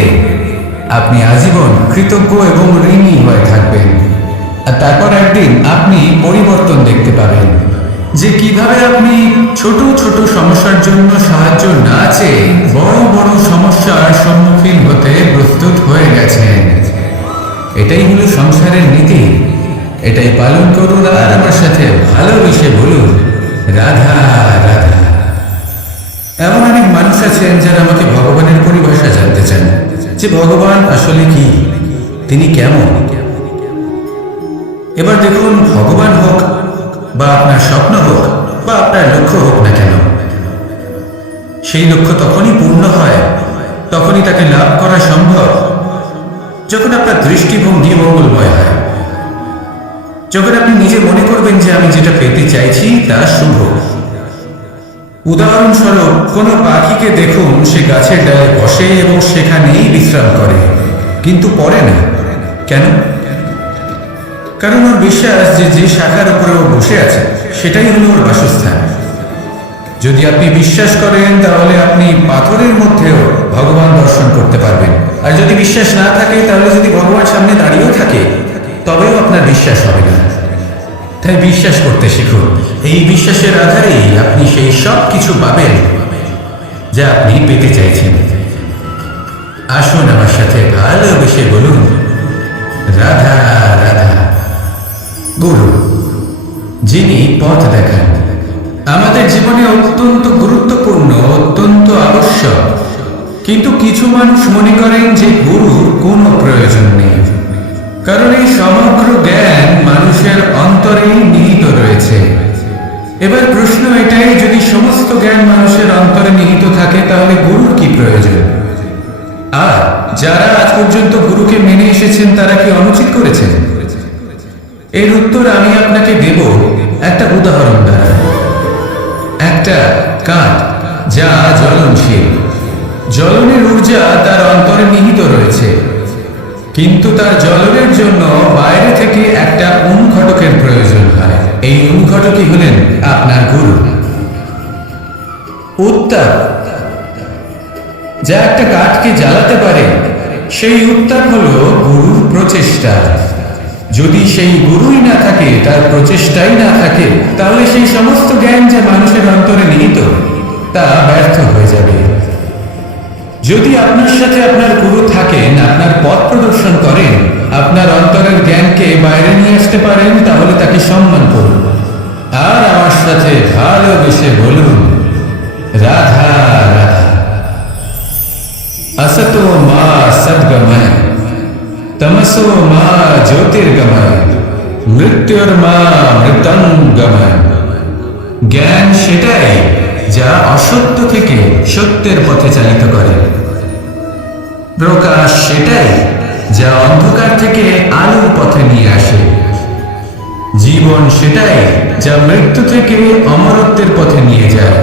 আপনি আজীবন কৃতজ্ঞ এবং ঋণী হয়ে থাকবেন। আর তারপর একদিন আপনি পরিবর্তন দেখতে পাবেন যে কিভাবে আপনি ছোট ছোট সমস্যার জন্য সাহায্য না চেয়ে বড় বড় সমস্যার সম্মুখীন হতে প্রস্তুত হয়ে গেছেন। এটাই হলো সংসারের নীতি। এটাই পালন করুন আর আমার সাথে ভালোবেসে বলুন, রাধা রাধা। এমন অনেক মানুষ আছেন যারা আমাকে ভগবানের পরিভাষা জানতে চান, যে ভগবান আসলে কি, তিনি কেমন। এবার দেখুন, ভগবান হোক বা আপনার স্বপ্ন হোক বা আপনার লক্ষ্য হোক না কেন, সেই লক্ষ্য তখনই পূর্ণ হয়, তখনই তাকে লাভ করা সম্ভব যখন আপনার দৃষ্টিভঙ্গি মঙ্গলময় হয়। যখন আপনি নিজে মনে করবেন যে আমি যেটা পেতে চাইছি তা শুভ। উদাহরণস্বরূপ, কোনো পাখিকে দেখুন, সে গাছের ডালে বসে এবং সেখানেই বিশ্রাম করে, কিন্তু পড়ে না। কেন? কারণ ওর বিশ্বাস যে যে শাখার উপরে ও বসে আছে সেটাই হলো ওর বাসস্থান। যদি আপনি বিশ্বাস করেন তাহলে আপনি পাথরের মধ্যেও ভগবান দর্শন করতে পারবেন। আর যদি বিশ্বাস না থাকে, তাহলে যদি ভগবান সামনে দাঁড়িয়েও থাকে তবেও আপনার বিশ্বাস হবে না। তাই বিশ্বাস করতে শিখুন। এই বিশ্বাসের আধারেই আপনি সেই সব কিছু পাবেন যা আপনি পেতে চাইছেন। আসুন আমার সাথে ভালোবেসে বলুন, রাধা রাধা। গুরু, যিনি পথ দেখান, আমাদের জীবনে অত্যন্ত গুরুত্বপূর্ণ, অত্যন্ত আবশ্যক। কিন্তু কিছু মানুষ মনে করেন যে গুরুর কোনো প্রয়োজন নেই, কারণ এই সমগ্র জ্ঞান মানুষের অন্তরেই নিহিত রয়েছে। এবার প্রশ্ন এটাই, যদি সমস্ত জ্ঞান মানুষের অন্তরে নিহিত থাকে তাহলে গুরুর কি প্রয়োজন? আর যারা আজ পর্যন্ত গুরুকে মেনে এসেছেন তারা কি অনুচিত করেছেন? এর উত্তর আমি আপনাকে দেব একটা উদাহরণ দ্বারা। একটা কাঠ যা জ্বলনশীল, জ্বলনের ঊর্জা তার অন্তরে নিহিত রয়েছে, কিন্তু তার জ্বলনের জন্য বাইরে থেকে একটা অনুঘটকের প্রয়োজন হয়। এই অনুঘটকই হলেন আপনার গুরু। উত্তাপ যা একটা কাঠকে জ্বালাতে পারে, সেই উত্তাপ হলো গুরুর প্রচেষ্টা। যদি সেই গুরুই না থাকে, তার প্রচেষ্টাই না থাকে, তাহলে সেই সমস্ত জ্ঞান যা মানুষের অন্তরে নিহিত তা ব্যর্থ হয়ে যাবে। যদি আপনার সাথে আপনার গুরু থাকেন, আপনার পথ প্রদর্শন করেন, আপনার অন্তরের জ্ঞানকে বাইরে নিয়ে আসতে পারেন, তাহলে তাকে সম্মান করুন। আর আমার সাথে ভালোবেসে বলুন, রাধা রাধা। असतो मा सद्गमय, तमसो मा ज्योतिर्गमय, मृत्युर्मा मृतंगमय। জ্ঞান সেটাই যা অসত্য থেকে সত্যের পথে চালিত করে। প্রকাশ সেটাই যা অন্ধকার থেকে আলোর পথে নিয়ে আসে। জীবন সেটাই যা মৃত্যু থেকে অমরত্বের পথে নিয়ে যায়।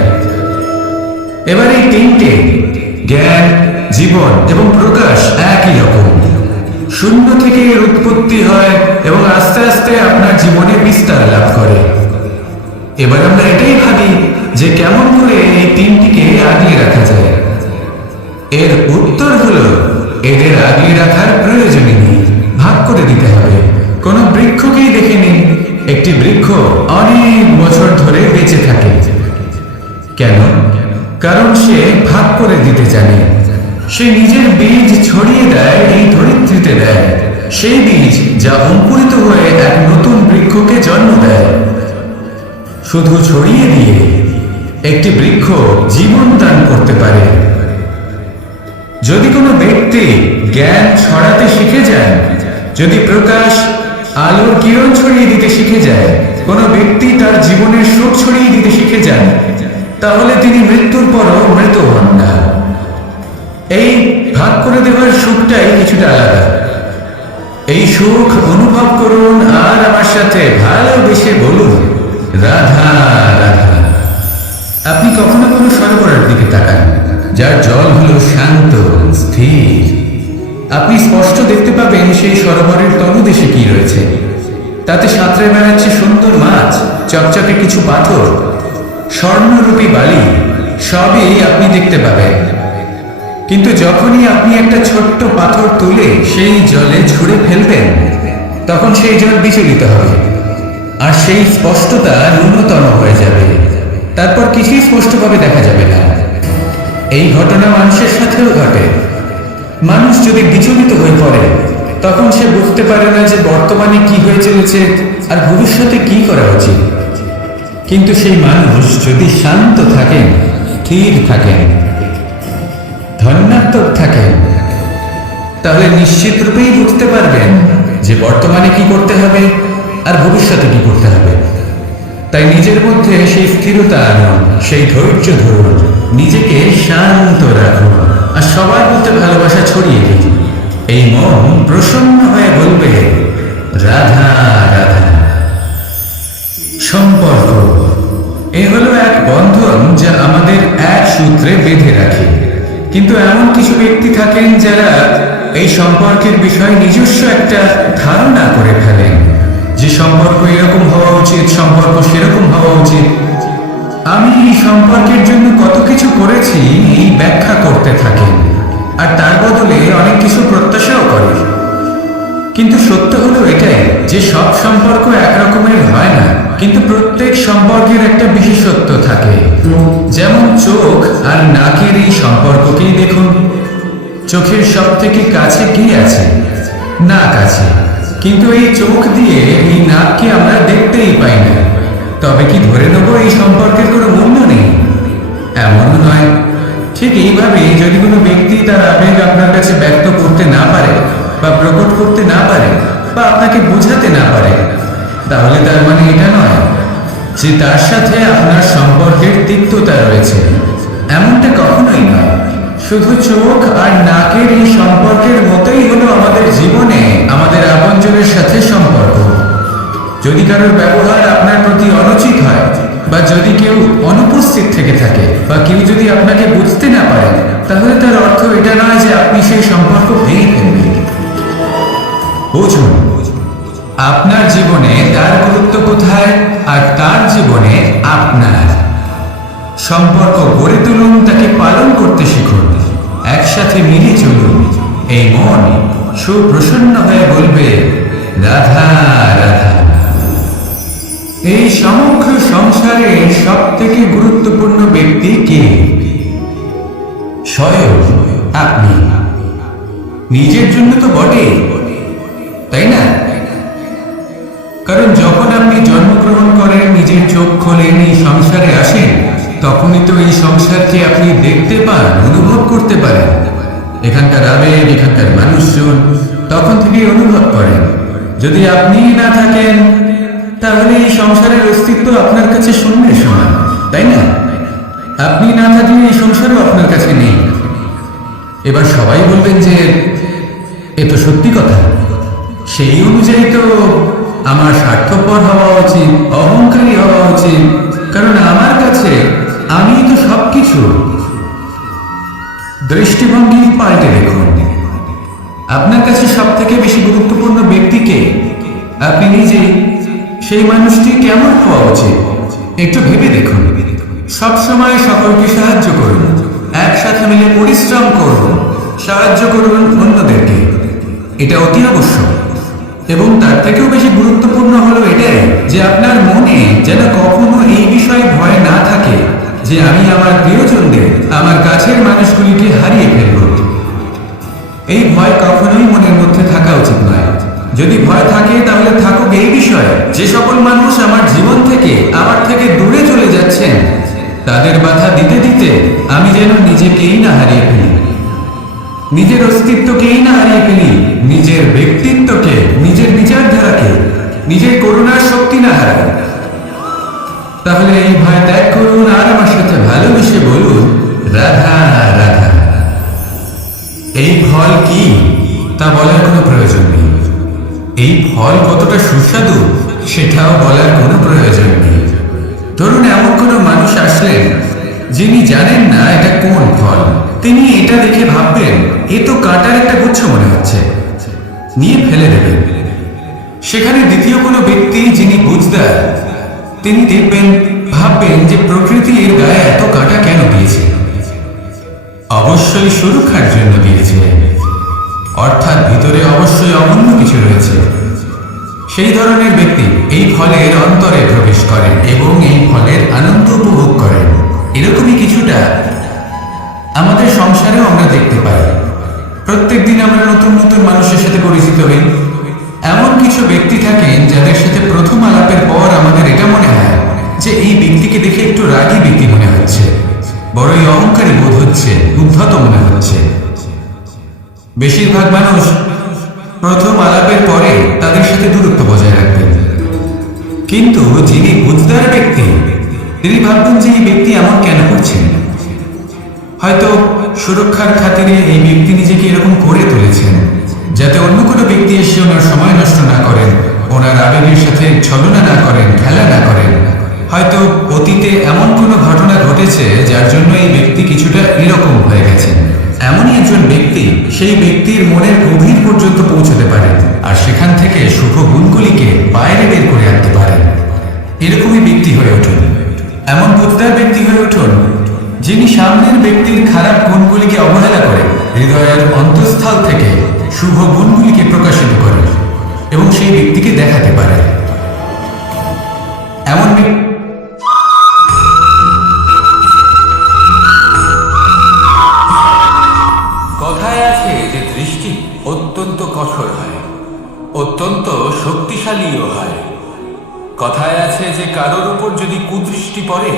এবার এই তিনটে, জ্ঞান, জীবন এবং প্রকাশ, একই রকম। শূন্য থেকে এর উৎপত্তি হয় এবং আস্তে আস্তে আপনার জীবনে বিস্তার লাভ করে। এবার আমরা এটাই ভাবি যে কেমন করে এই তিনটিকে আগলে রাখা যায়। এর উত্তর হলো, এদের আগলে রাখার প্রয়োজনই নেই, ভাগ করে দিতে হবে। কোন বৃক্ষকেই দেখে নিন, একটি বৃক্ষ অনেক বছর ধরে বেঁচে থাকে। কেন? কারণ সে ভাগ করে দিতে জানে। সে নিজের বীজ ছড়িয়ে দেয়, এই ধরিত্রীতে দেয়। সেই বীজ যা অঙ্কুরিত হয়ে এক নতুন বৃক্ষকে জন্ম দেয়। শুধু ছড়িয়ে দিয়ে একটি বৃক্ষ জীবন দান করতে পারে। যদি কোনো ব্যক্তি জ্ঞান ছড়াতে শিখে যায়, যদি প্রকাশ, আলোর কিরণ ছড়িয়ে দিতে শিখে যায়, কোনো ব্যক্তি তার জীবনের সুখ ছড়িয়ে দিতে শিখে যায়, তাহলে তিনি মৃত্যুর পরও মৃত হন না। এই ভাগ করে দেওয়ার সুখটাই কিছুটা আলাদা। এই সুখ অনুভব করুন আর আমার সাথে ভালোবেসে বলুন, রাধা রাধা। আপনি কখনো কোনো সরোবরের দিকে তাকান, যার জল হলো শান্ত, স্থির। আপনি স্পষ্ট দেখতে পাবেন সেই সরোবরের তলদেশে কি রয়েছে। তাতে সাঁতরে বেড়াচ্ছে সুন্দর মাছ, চকচকে কিছু পাথর, স্বর্ণরূপী বালি, সবই আপনি দেখতে পাবেন। কিন্তু যখনই আপনি একটা ছোট্ট পাথর তুলে সেই জলে ছুঁড়ে ফেলবেন, তখন সেই জল বিচলিত হবে আর সেই স্পষ্টতা ন্যূনতম হয়ে যাবে। তারপর কিছুই স্পষ্টভাবে দেখা যাবে না। এই ঘটনা মানুষের সাথেও ঘটে। মানুষ যদি বিচলিত হয়ে পড়ে, তখন সে বুঝতে পারে না যে বর্তমানে কি হয়ে চলেছে আর ভবিষ্যতে কি করা উচিত। কিন্তু সেই মানুষ যদি শান্ত থাকেন, স্থির থাকেন, ধন্যাত্মক থাকেন, তাহলে নিশ্চিত রূপেই বুঝতে পারবেন যে বর্তমানে কি করতে হবে আর ভবিষ্যতে কি করতে হবে। তাই নিজের মধ্যে সেই স্থিরতা আনুন, সেই ধৈর্য ধরুন, নিজেকে শান্ত রাখুন আর সবার মধ্যে ভালোবাসা ছড়িয়ে দিন। এই মন প্রসন্ন হয়ে বলবে, রাধা রাধা। সম্পর্ক এ হলো এক বন্ধন যা আমাদের এক সূত্রে বেঁধে রাখে। কিন্তু এমন কিছু ব্যক্তি থাকেন যারা এই সম্পর্কের বিষয়ে নিজস্ব একটা ধারণা করে ফেলেন যে সম্পর্ক এরকম হওয়া উচিত, সম্পর্ক সেরকম হওয়া উচিত। আমি এই সম্পর্কের জন্য কত কিছু করেছি এই ব্যাখ্যা করতে থাকেন আর তার বদলে অনেক কিছু প্রত্যাশাও করে। কিন্তু সত্য হলো এটাই যে সব সম্পর্ক একরকমের হয় না, কিন্তু প্রত্যেক সম্পর্কের একটা বিশেষত্ব থাকে। যেমন চোখ আর নাকের এই সম্পর্ককেই দেখুন। চোখের সব থেকে কাছে কি আছে? নাক আছে, কিন্তু এই চোখ দিয়ে এই নাককে আমরা দেখতেই পাই না। তবে কি ধরে নেব এই সম্পর্কের কোনো মূল্য নেই? এমন নয়। ঠিক এইভাবে যদি কোনো ব্যক্তি তার আবেগ আপনার কাছে ব্যক্ত করতে না পারে বা প্রকট করতে না পারে বা আপনাকে বোঝাতে না পারে, তাহলে তার মানে এটা নয় যে তার সাথে আপনার সম্পর্কের তিক্ততা রয়েছে। এমনটা কখনোই নয়। শুধু চোখ আর নাকের এই সম্পর্কের মতোই হলো আমাদের জীবনে আমাদের আপনজনের সাথে সম্পর্ক। যদি কারোর ব্যবহার আপনার প্রতি অনুচিত হয় বা যদি কেউ অনুপস্থিত থেকে থাকে বা কেউ যদি আপনাকে বুঝতে না পারে, তাহলে তার অর্থ এটা নয় যে আপনি সেই সম্পর্ক ভেঙে ফেলবেন। বুঝুন, আপনার জীবনে তার গুরুত্ব কোথায় আর তার জীবনে আপনার। সম্পর্ক গড়ে তুলুন, তাকে পালন করতে শিখুন, একসাথে মিলে চলুন। এই মন সুপ্রসন্ন হয়ে বলবে রাধা রাধা। এই সমগ্র সংসারের সব থেকে গুরুত্বপূর্ণ ব্যক্তি কে? স্বয়ং আপনি। নিজের জন্য তো বটে, তাই না? কারণ যখন আপনি জন্মগ্রহণ করেন, নিজের চোখ খোলেন, এই সংসারে আসেন, তখনই তো এই সংসারকে আপনি দেখতে পান, অনুভব করতে পারেন। এখানকার আবেগ, এখানকার মানুষজন তখন থেকেই অনুভব করেন। যদি আপনি না থাকেন, তাহলে এই সংসারের অস্তিত্ব আপনার কাছে শূন্য সমান, তাই না? আপনি না থাকলে এই সংসারও আপনার কাছে নেই। এবার সবাই বলবেন যে এ তো সত্যি কথা। সেই অনুযায়ী তো আমার স্বার্থপর হওয়া উচিত, অহংকারী হওয়া উচিত, কারণ আমার কাছে আমি তো সবকিছু। দৃষ্টিভঙ্গি পাল্টে দেখুন। আপনার কাছে সব থেকে বেশি গুরুত্বপূর্ণ ব্যক্তিকে আপনি নিজেই। সেই মানুষটি কেমন হওয়া উচিত একটু ভেবে দেখুন। সবসময় সকলকে সাহায্য করুন, একসাথে মিলে পরিশ্রম করুন, সাহায্য করুন অন্যদেরকে। এটা অতি আবশ্যক। এবং তার থেকেও বেশি গুরুত্বপূর্ণ হলো এটাই যে আপনার মনে যেন কখনো এই বিষয়ে ভয় না থাকে যে আমি আমার প্রিয়জনদের, আমার কাছের মানুষগুলিকে হারিয়ে ফেলব। এই ভয় কখনোই মনের মধ্যে থাকা উচিত নয়। যদি ভয় থাকে তাহলে থাকুক এই বিষয়ে যে সকল মানুষ আমার জীবন থেকে, আমার থেকে দূরে চলে যাচ্ছেন, তাদের বাধা দিতে দিতে আমি যেন নিজেকেই না হারিয়ে ফেলি, নিজের অস্তিত্বকেই না হারিয়ে ফেলি, নিজের ব্যক্তিত্বকে, নিজের বিচারধারাকে, নিজের করুণার শক্তি না হারাই। তাহলে এই ভয় ত্যাগ করুন আর আমার সাথে ভালোবেসে বলুন রাধা রাধা। এই ফল কি তা বলার কোনো প্রয়োজন নেই। এই ফল কতটা সুস্বাদু সেটাও বলার কোনো প্রয়োজন নেই। ধরুন এমন কোনো মানুষ আসলেন যিনি জানেন না এটা কোন ফল। তিনি এটা দেখে ভাববেন এ তো কাঁটার একটা গুচ্ছ মনে হচ্ছে, নিয়ে ফেলে দেবেন। সেখানে দ্বিতীয় কোনো ব্যক্তি যিনি বুঝদার, তিনি দেখবেন, ভাববেন যে প্রকৃতি এর গায়ে এত কাঁটা কেন দিয়েছে? অবশ্যই সুরক্ষার জন্য দিয়েছে, অর্থাৎ ভিতরে অবশ্যই অমূল্য কিছু রয়েছে। সেই ধরনের ব্যক্তি এই ফলের অন্তরে প্রবেশ করেন এবং এই ফলের আনন্দ উপভোগ করেন। এরকমই কিছুটা আমাদের সংসারেও আমরা দেখতে পাই। প্রত্যেকদিন আমরা নতুন নতুন মানুষের সাথে পরিচিত হই। এমন কিছু ব্যক্তি থাকেন যাদের সাথে প্রথম আলাপের পর আমাদের এটা মনে হয় যে এই ব্যক্তিকে দেখে একটু রাগী ব্যক্তি মনে হচ্ছে, বড়ই অহংকারী বোধ হচ্ছে, উদ্ধত মনে হচ্ছে। বেশিরভাগ মানুষ প্রথম আলাপের পরে তাদের সাথে দূরত্ব বজায় রাখবেন। কিন্তু যিনি বুঝদার ব্যক্তি, তিনি ভাববেন যে এই ব্যক্তি এমন কেন করছেন। হয়তো সুরক্ষার খাতিরে এই ব্যক্তি নিজেকে এরকম করে তুলেছেন যাতে অন্য কোনো ব্যক্তি এসে ওনার সময় নষ্ট না করেন, ওনার আবেগের সাথে ছলনা না করেন, খেলা না করেন। হয়তো অতীতে এমন কোনো ঘটনা ঘটেছে যার জন্য এই ব্যক্তি কিছুটা এরকম হয়ে গেছেন। এমনই একজন ব্যক্তি সেই ব্যক্তির মনের গভীর পর্যন্ত পৌঁছতে পারেন আর সেখান থেকে শুভ গুণগুলিকে বাইরে বের করে আনতে পারেন। এরকমই ব্যক্তি হয়ে উঠুন, এমন বুঝদার ব্যক্তি হয়ে উঠুন যিনি সামনের ব্যক্তির খারাপ গুণগুলিকে অবহেলা করে হৃদয়ের অন্তঃস্থল থেকে শুভ গুণগুলিকে প্রকাশিত করেন। এবং সেই ব্যক্তিকে দেখাতে পারেন। এমন কথায় আছে যে দৃষ্টি অত্যন্ত কঠোর হয়, অত্যন্ত শক্তিশালীও হয়। কথায় আছে যে কারোর উপর যদি কুদৃষ্টি পড়ে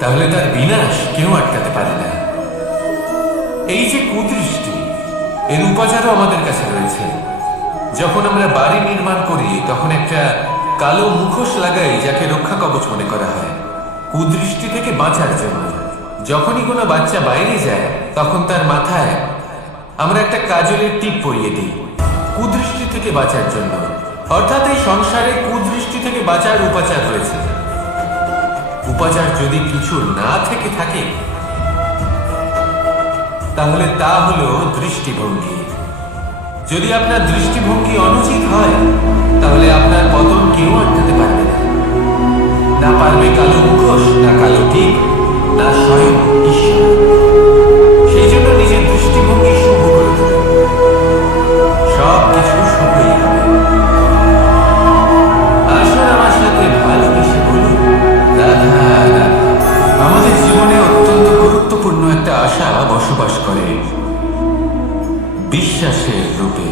তাহলে তার বিনাশ কেউ আটকাতে পারে না। এই যে কুদৃষ্টি, এর উপাচারও আমাদের কাছে রয়েছে। যখন আমরা বাড়ি নির্মাণ করি তখন একটা কালো মুখোশ লাগাই, যাকে রক্ষা কবচ মনে করা হয় কুদৃষ্টি থেকে বাঁচার জন্য। যখনই কোনো বাচ্চা বাইরে যায় তখন তার মাথায় আমরা একটা কাজলের টিপ পরিয়ে দিই কুদৃষ্টি থেকে বাঁচার জন্য। অর্থাৎ এই সংসারে কুদৃষ্টি থেকে বাঁচার উপাচার রয়েছে। উপাচার যদি কিছু না থেকে থাকে তাহলে তা হলো দৃষ্টিভঙ্গি। যদি আপনার দৃষ্টিভঙ্গি অনুচিত হয় তাহলে আপনার পতন কেউ আটকাতে পারবে না। না পারবে কালো মুখোশ, না কালো টিপ, না স্বয়ং ঈশ্বর। সেই জন্য নিজের দৃষ্টিভঙ্গি শুভ করে তোলেন, সব কিছু শুভই হবে। আসুন আমার সাথে ভালোবেসে বলুন রাধা রাধা। আমাদের জীবনে অত্যন্ত গুরুত্বপূর্ণ একটা আশা বসবাস করে বিশ্বাসের রূপে।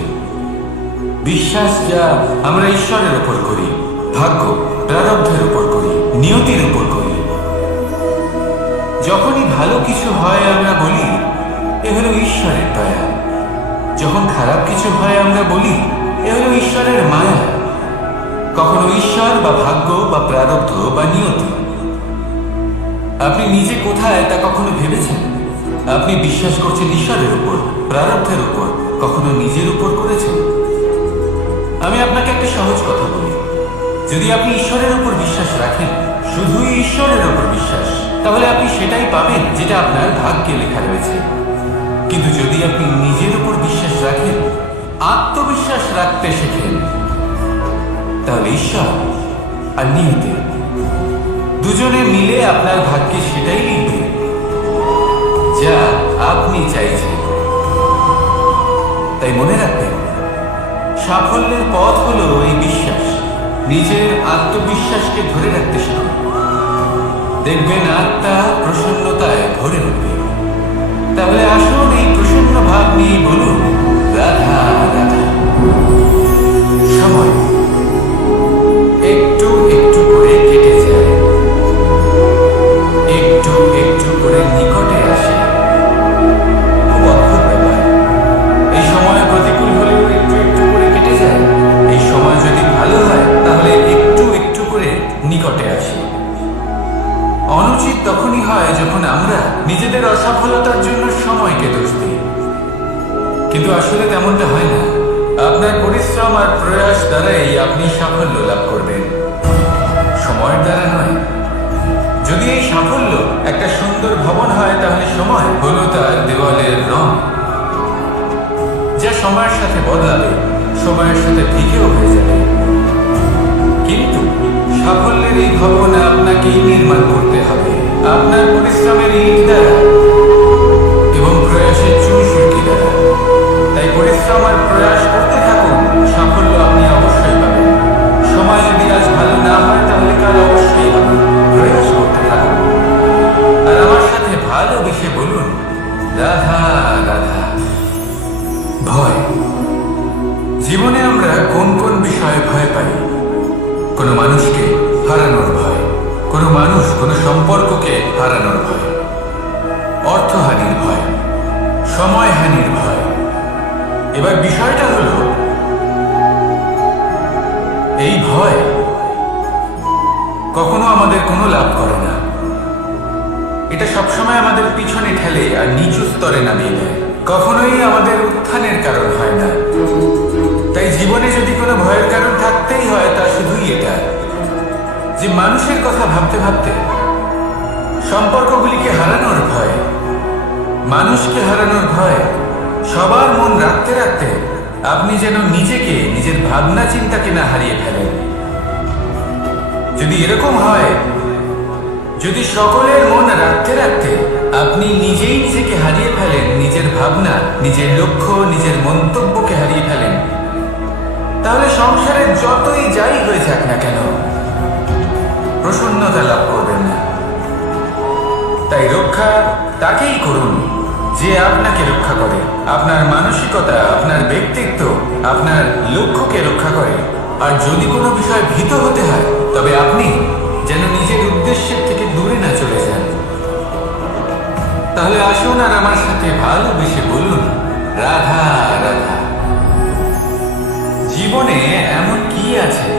বিশ্বাস যা আমরা ঈশ্বরের উপর করি, ভাগ্য প্রারব্ধের উপর করি, নিয়তির উপর করি। যখনই ভালো কিছু হয় আমরা বলি এ হলো ঈশ্বরের দয়া। যখন খারাপ কিছু হয় আমরা বলি এ হলো ঈশ্বরের মায়া। কখনো ঈশ্বর বা ভাগ্য বা প্রারব্ধ বা নিয়তি। আপনি নিজে কোথায় তা কখনো ভেবেছেন? আপনি বিশ্বাস করছেন ঈশ্বরের উপর, প্রারব্ধের উপর, কখনো নিজের উপর করেছেন? আমি আপনাকে একটা সহজ কথা বলি, যদি আপনি ঈশ্বরের উপর বিশ্বাস রাখেন, শুধুই ঈশ্বরের উপর বিশ্বাস, তাহলে আপনি সেটাই পাবেন যেটা আপনার ভাগ্যে লেখা রয়েছে। কিন্তু যদি আপনি নিজের উপর বিশ্বাস রাখেন, আত্মবিশ্বাস রাখতে শেখেন, তাহলে ঈশ্বর আর নিয়তি দুজনে মিলে আপনার ভাগ্যে সেটাই লিখবে যা আপনি চাইছেন। তাই মনে রাখবেন, সাফল্যের পথ হলো এই বিশ্বাস। নিজের আত্মবিশ্বাসকে ধরে রাখতে শিখুন, দেখবেন আত্মা প্রসন্নতায় ভরে উঠবে। তাহলে আসুন এই প্রসন্ন ভাব নিয়ে বলুন রাধা রাধা। সময় একটু একটু করে কেটে যায়, একটু একটু করে নিকটে আসে। খুব অদ্ভুত ব্যাপার। এই সময় প্রতিকূল হলেও একটু একটু করে কেটে যায়। এই সময় যদি ভালো হয় তাহলে একটু একটু করে নিকটে আসে। অনুচিত তখনই হয় যখন আমরা নিজেদের অসফলতার জন্য সময়কে দোষ দিই। কিন্তু আসলে তেমনটা হয় না। আপনার পরিশ্রম আর প্রয়াস দ্বারাই আপনি সাফল্য লাভ করবেন, সময়ের দ্বারা নয়। যদি এই সাফল্য একটা সুন্দর ভবন হয় তাহলে সময় হলো তার দেওয়ালের রং, যা সময়ের সাথে বদলাবে, সময়ের সাথে ফিকেও হয়ে যাবে। কিন্তু সাফল্যের এই ভবন আপনাকেই নির্মাণ করতে হবে, আপনার পরিশ্রমের ইট দ্বারা এবং প্রয়াসের চুনসুরকি দ্বারা। তাই পরিশ্রম আর প্রয়াস করতে থাকুন, সাফল্য আপনি অবশ্যই পাবেন। সময় যদি আজ ভালো না হয় তাহলে কাল অবশ্যই হবে। প্রয়াস করতে থাকুন আর আমার সাথে ভালোবেসে বলুন রাধা রাধা। ভয়। জীবনে আমরা কোন কোন বিষয়ে ভয় পাই? কোনো মানুষকে হারানোর ভয়, কোনো মানুষ কোনো সম্পর্ককে হারানোর ভয়, অর্থহানির ভয়, সময়হানির ভয়। এবার বিষয়টা হলো এই ভয় কখনো আমাদের কোনো লাভ করে না। এটা সবসময় আমাদের পিছনে ঠেলে আর নিচু স্তরে নামিয়ে দেয়, কখনোই আমাদের উত্থানের কারণ হয় না। তাই জীবনে যদি কোনো ভয়ের কারণ থাকতেই হয় তা শুধুই এটা যে মানুষের কথা ভাবতে ভাবতে সম্পর্কগুলিকে হারানোর ভয়, মানুষকে হারানোর ভয়, সবার মন রাখতে রাখতে আপনি যেন নিজেকে, নিজের ভাবনা চিন্তাকে না হারিয়ে ফেলেন। যদি এরকম হয়, যদি সকলের মন রাখতে রাখতে আপনি নিজেই নিজেকে হারিয়ে ফেলেন, নিজের ভাবনা, নিজের লক্ষ্য, নিজের মন্তব্যকে হারিয়ে ফেলেন, তাহলে সংসারে যতই যাই হয়ে যাক না কেন প্রসন্নতা লাভ করবেন না। তাই রক্ষা তাকেই করুন যে আপনাকে রক্ষা করে, আপনার মানসিকতা, আপনার ব্যক্তিত্ব, আপনার লক্ষ্যকে রক্ষা করে। আর যদি কোনো বিষয় ভীত হতে হয় তবে আপনি যেন নিজের উদ্দেশ্যের থেকে দূরে না চলে যান। তাহলে আসুন আর আমার সাথে ভালোবেসে বলুন, রাধা রাধা। জীবনে এমন কি আছে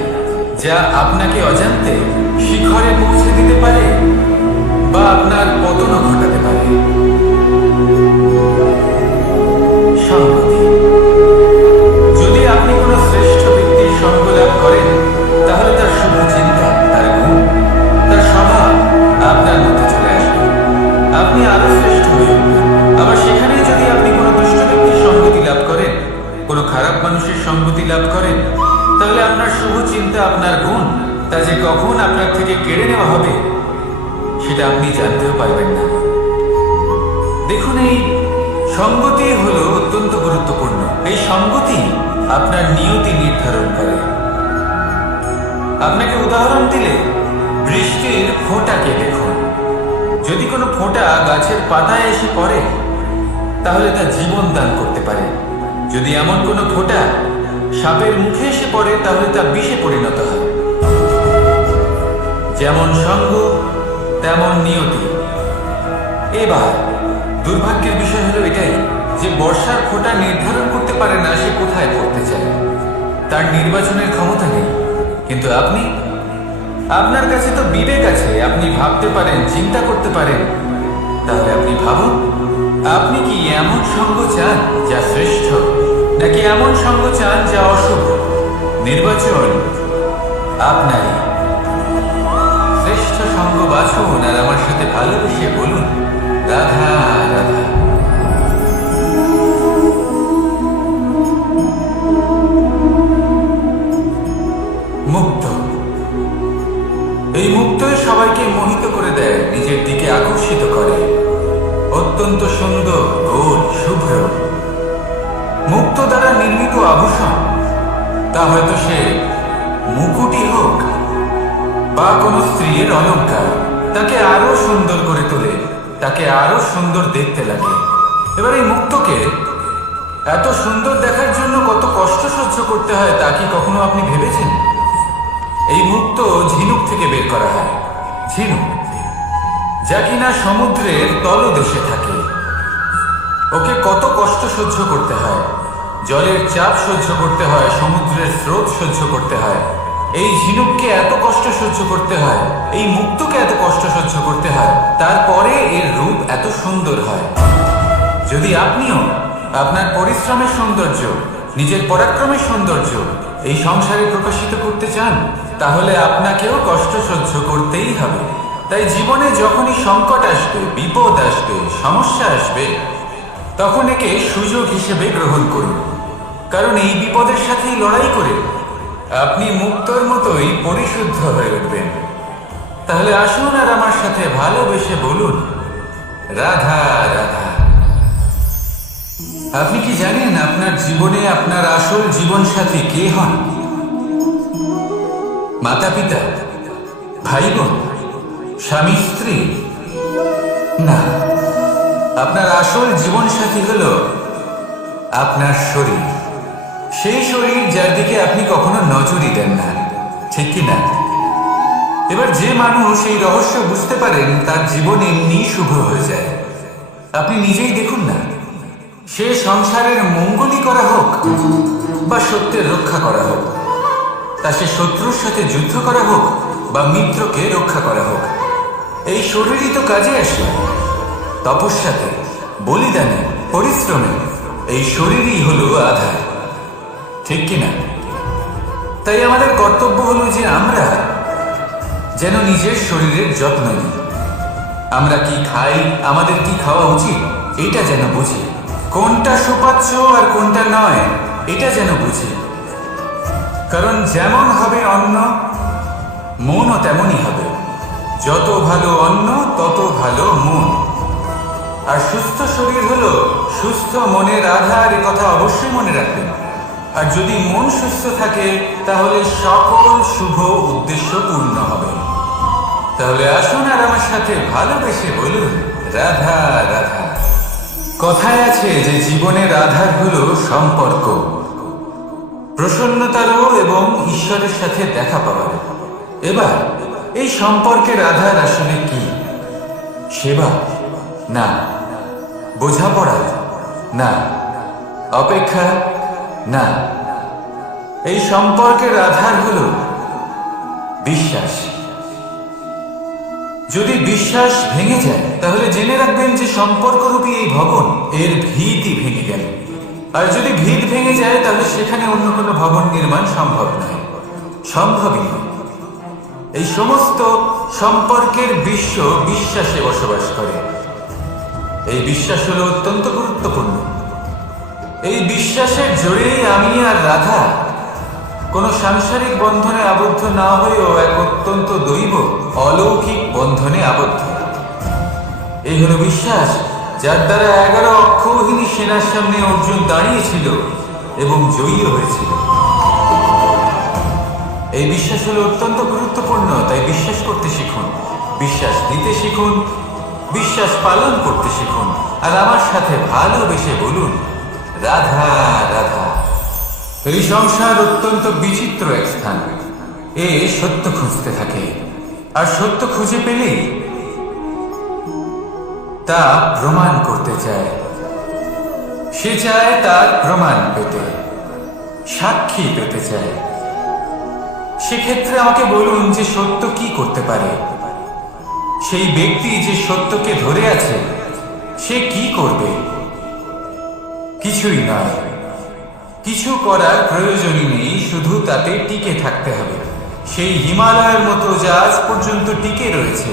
যা আপনাকে অজান্তে শিখরে পৌঁছে দিতে পারে বা আপনার পতনও ঘটাতে পারে? সংগতি। যদি আপনি কোনো শ্রেষ্ঠ ব্যক্তির সঙ্গ লাভ করেন তাহলে তার শুভ চিন্তা, তার গুণ, তার স্বভাব আপনার মধ্যে চলে আসবে। আপনি আরো শ্রেষ্ঠ হয়ে উঠবেন। আবার সেখানে যদি আপনি কোনো দুষ্ট ব্যক্তির সঙ্গতি লাভ করেন, কোনো খারাপ মানুষের সঙ্গতি লাভ করেন, তাহলে আপনার শুভ চিন্তা, আপনার গুণ, তা যে কখন আপনার থেকে কেড়ে নেওয়া হবে সেটা আপনি জানতেও পারবেন না। দেখুন, এই সঙ্গতি হলো অত্যন্ত গুরুত্বপূর্ণ। এই সঙ্গতি আপনার নিয়তি নির্ধারণ করে। আপনাকে উদাহরণ দিলে, বৃষ্টির ফোঁটাকে দেখুন। যদি কোনো ফোঁটা গাছের পাতায় এসে পড়ে তাহলে তা জীবন দান করতে পারে। যদি এমন কোনো ফোঁটা সাপের মুখে এসে পড়ে তাহলে তা বিষে পরিণত হয়। যেমন সঙ্গ তেমন নিয়তি। এবার দুর্ভাগ্যের বিষয় হলো এটাই যে বর্ষার ফোঁটা নির্ধারণ করতে পারে না সে কোথায় পড়তে চায়। তার নির্বাচনের ক্ষমতা নেই। কিন্তু আপনি, আপনার কাছে তো বিবেক আছে, আপনি ভাবতে পারেন, চিন্তা করতে পারেন। তাহলে আপনি ভাবুন, আপনি কি এমন সঙ্গ চান যা শ্রেষ্ঠ, নাকি এমন সঙ্গ চান যা অশুভ? নির্বাচন আপনারই। শ্রেষ্ঠ সঙ্গ বাছুন আর আমার সাথে ভালোবেসে বলুন, রাধা রাধা। মুক্ত। এই মুক্ত সবাইকে মোহিত করে দেয়, নিজের দিকে আকর্ষিত করে। অত্যন্ত সুন্দর, গোল, শুভ্র। মুক্ত দ্বারা নির্মিত আভূষণ, তা হয়তো সে মুকুটই হোক বা কোনো স্ত্রীর অলংকার, তাকে আরো সুন্দর করে তোলে, তাকে আরো সুন্দর দেখতে লাগে। এবার এই মুক্তকে এত সুন্দর দেখার জন্য কত কষ্ট সহ্য করতে হয় তা কি কখনো আপনি ভেবেছেন? এই মুক্ত ঝিনুক থেকে বের করা হয়। ঝিনুক, যা কিনা সমুদ্রের তলদেশে থাকে। ওকে কত কষ্ট সহ্য করতে হয়, জলের চাপ সহ্য করতে হয়, সমুদ্রের স্রোত সহ্য করতে হয়। এই ঝিনুককে এত কষ্ট সহ্য করতে হয়, এই মুক্তকে এত কষ্ট সহ্য করতে হয়, তারপরে এর রূপ এত সুন্দর হয়। যদি আপনিও আপনার পরিশ্রমের সৌন্দর্য, নিজের পরাক্রমের সৌন্দর্য এই সংসারে প্রকাশিত করতে চান, তাহলে আপনাকেও কষ্ট সহ্য করতেই হবে। তাই জীবনে যখনই সংকট আসবে, বিপদ আসবে, সমস্যা আসবে, তখন একে সুযোগ হিসেবে গ্রহণ করুন। কারণ এই বিপদের সাথেই লড়াই করে আপনি মুক্তর মতোই পরিশুদ্ধ হয়ে উঠবেন। তাহলে আসুন আর আমার সাথে ভালোবেসে বলুন, রাধা রাধা। আপনি কি জানেন আপনার জীবনে আপনার আসল জীবন সাথী কে হন? মাতা পিতা, ভাই বোন, স্বামী স্ত্রী? না, আপনার আসল জীবন সাথী হলো আপনার শরীর। সেই শরীর যার দিকে আপনি কখনো নজরই দেন না, ঠিক কি না? এবার যে মানুষ এই রহস্য বুঝতে পারেন তার জীবন এমনি শুভ হয়ে যায়। আপনি নিজেই দেখুন না, সে সংসারের মঙ্গলই করা হোক বা সত্যের রক্ষা করা হোক, তা সে শত্রুর সাথে যুদ্ধ করা হোক বা মিত্রকে রক্ষা করা হোক, এই শরীরই তো কাজে আসে। তপস্যাতে, বলিদানে, পরিশ্রমে এই শরীরই হলো আধার, ঠিক কিনা? তাই আমাদের কর্তব্য হলো যে আমরা যেন নিজের শরীরের যত্ন নিই। আমরা কি খাই, আমাদের কি খাওয়া উচিত, এটা যেন বুঝি। কোনটা সুপাচ্য আর কোনটা নয়, এটা যেন বুঝি। কারণ যেমন হবে অন্ন, মনও তেমনই হবে। যত ভালো অন্ন তত ভালো মন। আর সুস্থ শরীর হলো সুস্থ মনের আধার, এ কথা অবশ্যই মনে রাখবেন। আর যদি মন সুস্থ থাকে তাহলে সকল শুভ উদ্দেশ্য পূর্ণ হবে। তাহলে আসুন আর আমার সাথে ভালোবেসে বলুন, রাধা রাধা। কথায় আছে যে জীবনের আধার হলো সম্পর্ক, প্রসন্নতারও এবং ঈশ্বরের সাথে দেখা পাওয়ার। এবার এই সম্পর্কের আধার আসলে কি? সেবা? না। বোঝাপড়া? না। অপেক্ষা? না। এই সম্পর্কের আধার হলো বিশ্বাস। যদি বিশ্বাস ভেঙে যায় তাহলে জেনে রাখবেন যে সম্পর্করূপী এই ভবন এর ভিতই ভেঙে গেল। আর যদি ভিত ভেঙে যায় তাহলে সেখানে অন্য কোনো ভবন নির্মাণ সম্ভব নয়, সম্ভবই নয়। এই সমস্ত সম্পর্কের বিশ্ব বিশ্বাসে বসবাস করে। এই বিশ্বাস হলো অত্যন্ত গুরুত্বপূর্ণ। এই বিশ্বাসের জোরেই আমি আর রাধা কোনো সাংসারিক বন্ধনে আবদ্ধ না হয়েও এক অত্যন্ত দৈব অলৌকিক বন্ধনে আবদ্ধ। এই হলো বিশ্বাস যার দ্বারা 11 অক্ষৌহিনী সেনার সামনে অর্জুন দাঁড়িয়েছিল এবং জয়ী হয়েছিল। এই বিশ্বাস হলো অত্যন্ত গুরুত্বপূর্ণ, তাই বিশ্বাস করতে শিখুন, বিশ্বাস দিতে শিখুন, বিশ্বাস পালন করতে শিখুন, আর আমার সাথে ভালোবেসে বলুন, রাধা রাধা। এই সংসার অত্যন্ত বিচিত্র এক স্থান। এ সত্য খুঁজতে থাকে, আর সত্য খুঁজে পেলেই তা প্রমাণ করতে চায়। সে চায় তার প্রমাণ পেতে, সাক্ষী পেতে চায়। সেক্ষেত্রে আমাকে বলুন যে সত্য কি করতে পারে? সেই ব্যক্তি যে সত্যকে ধরে আছে সে কি করবে? কিছুই নয়, কিছু করার প্রয়োজনই নেই, শুধু তাতে টিকে থাকতে হবে। সেই হিমালয়ের মতো যা আজ পর্যন্ত টিকে রয়েছে।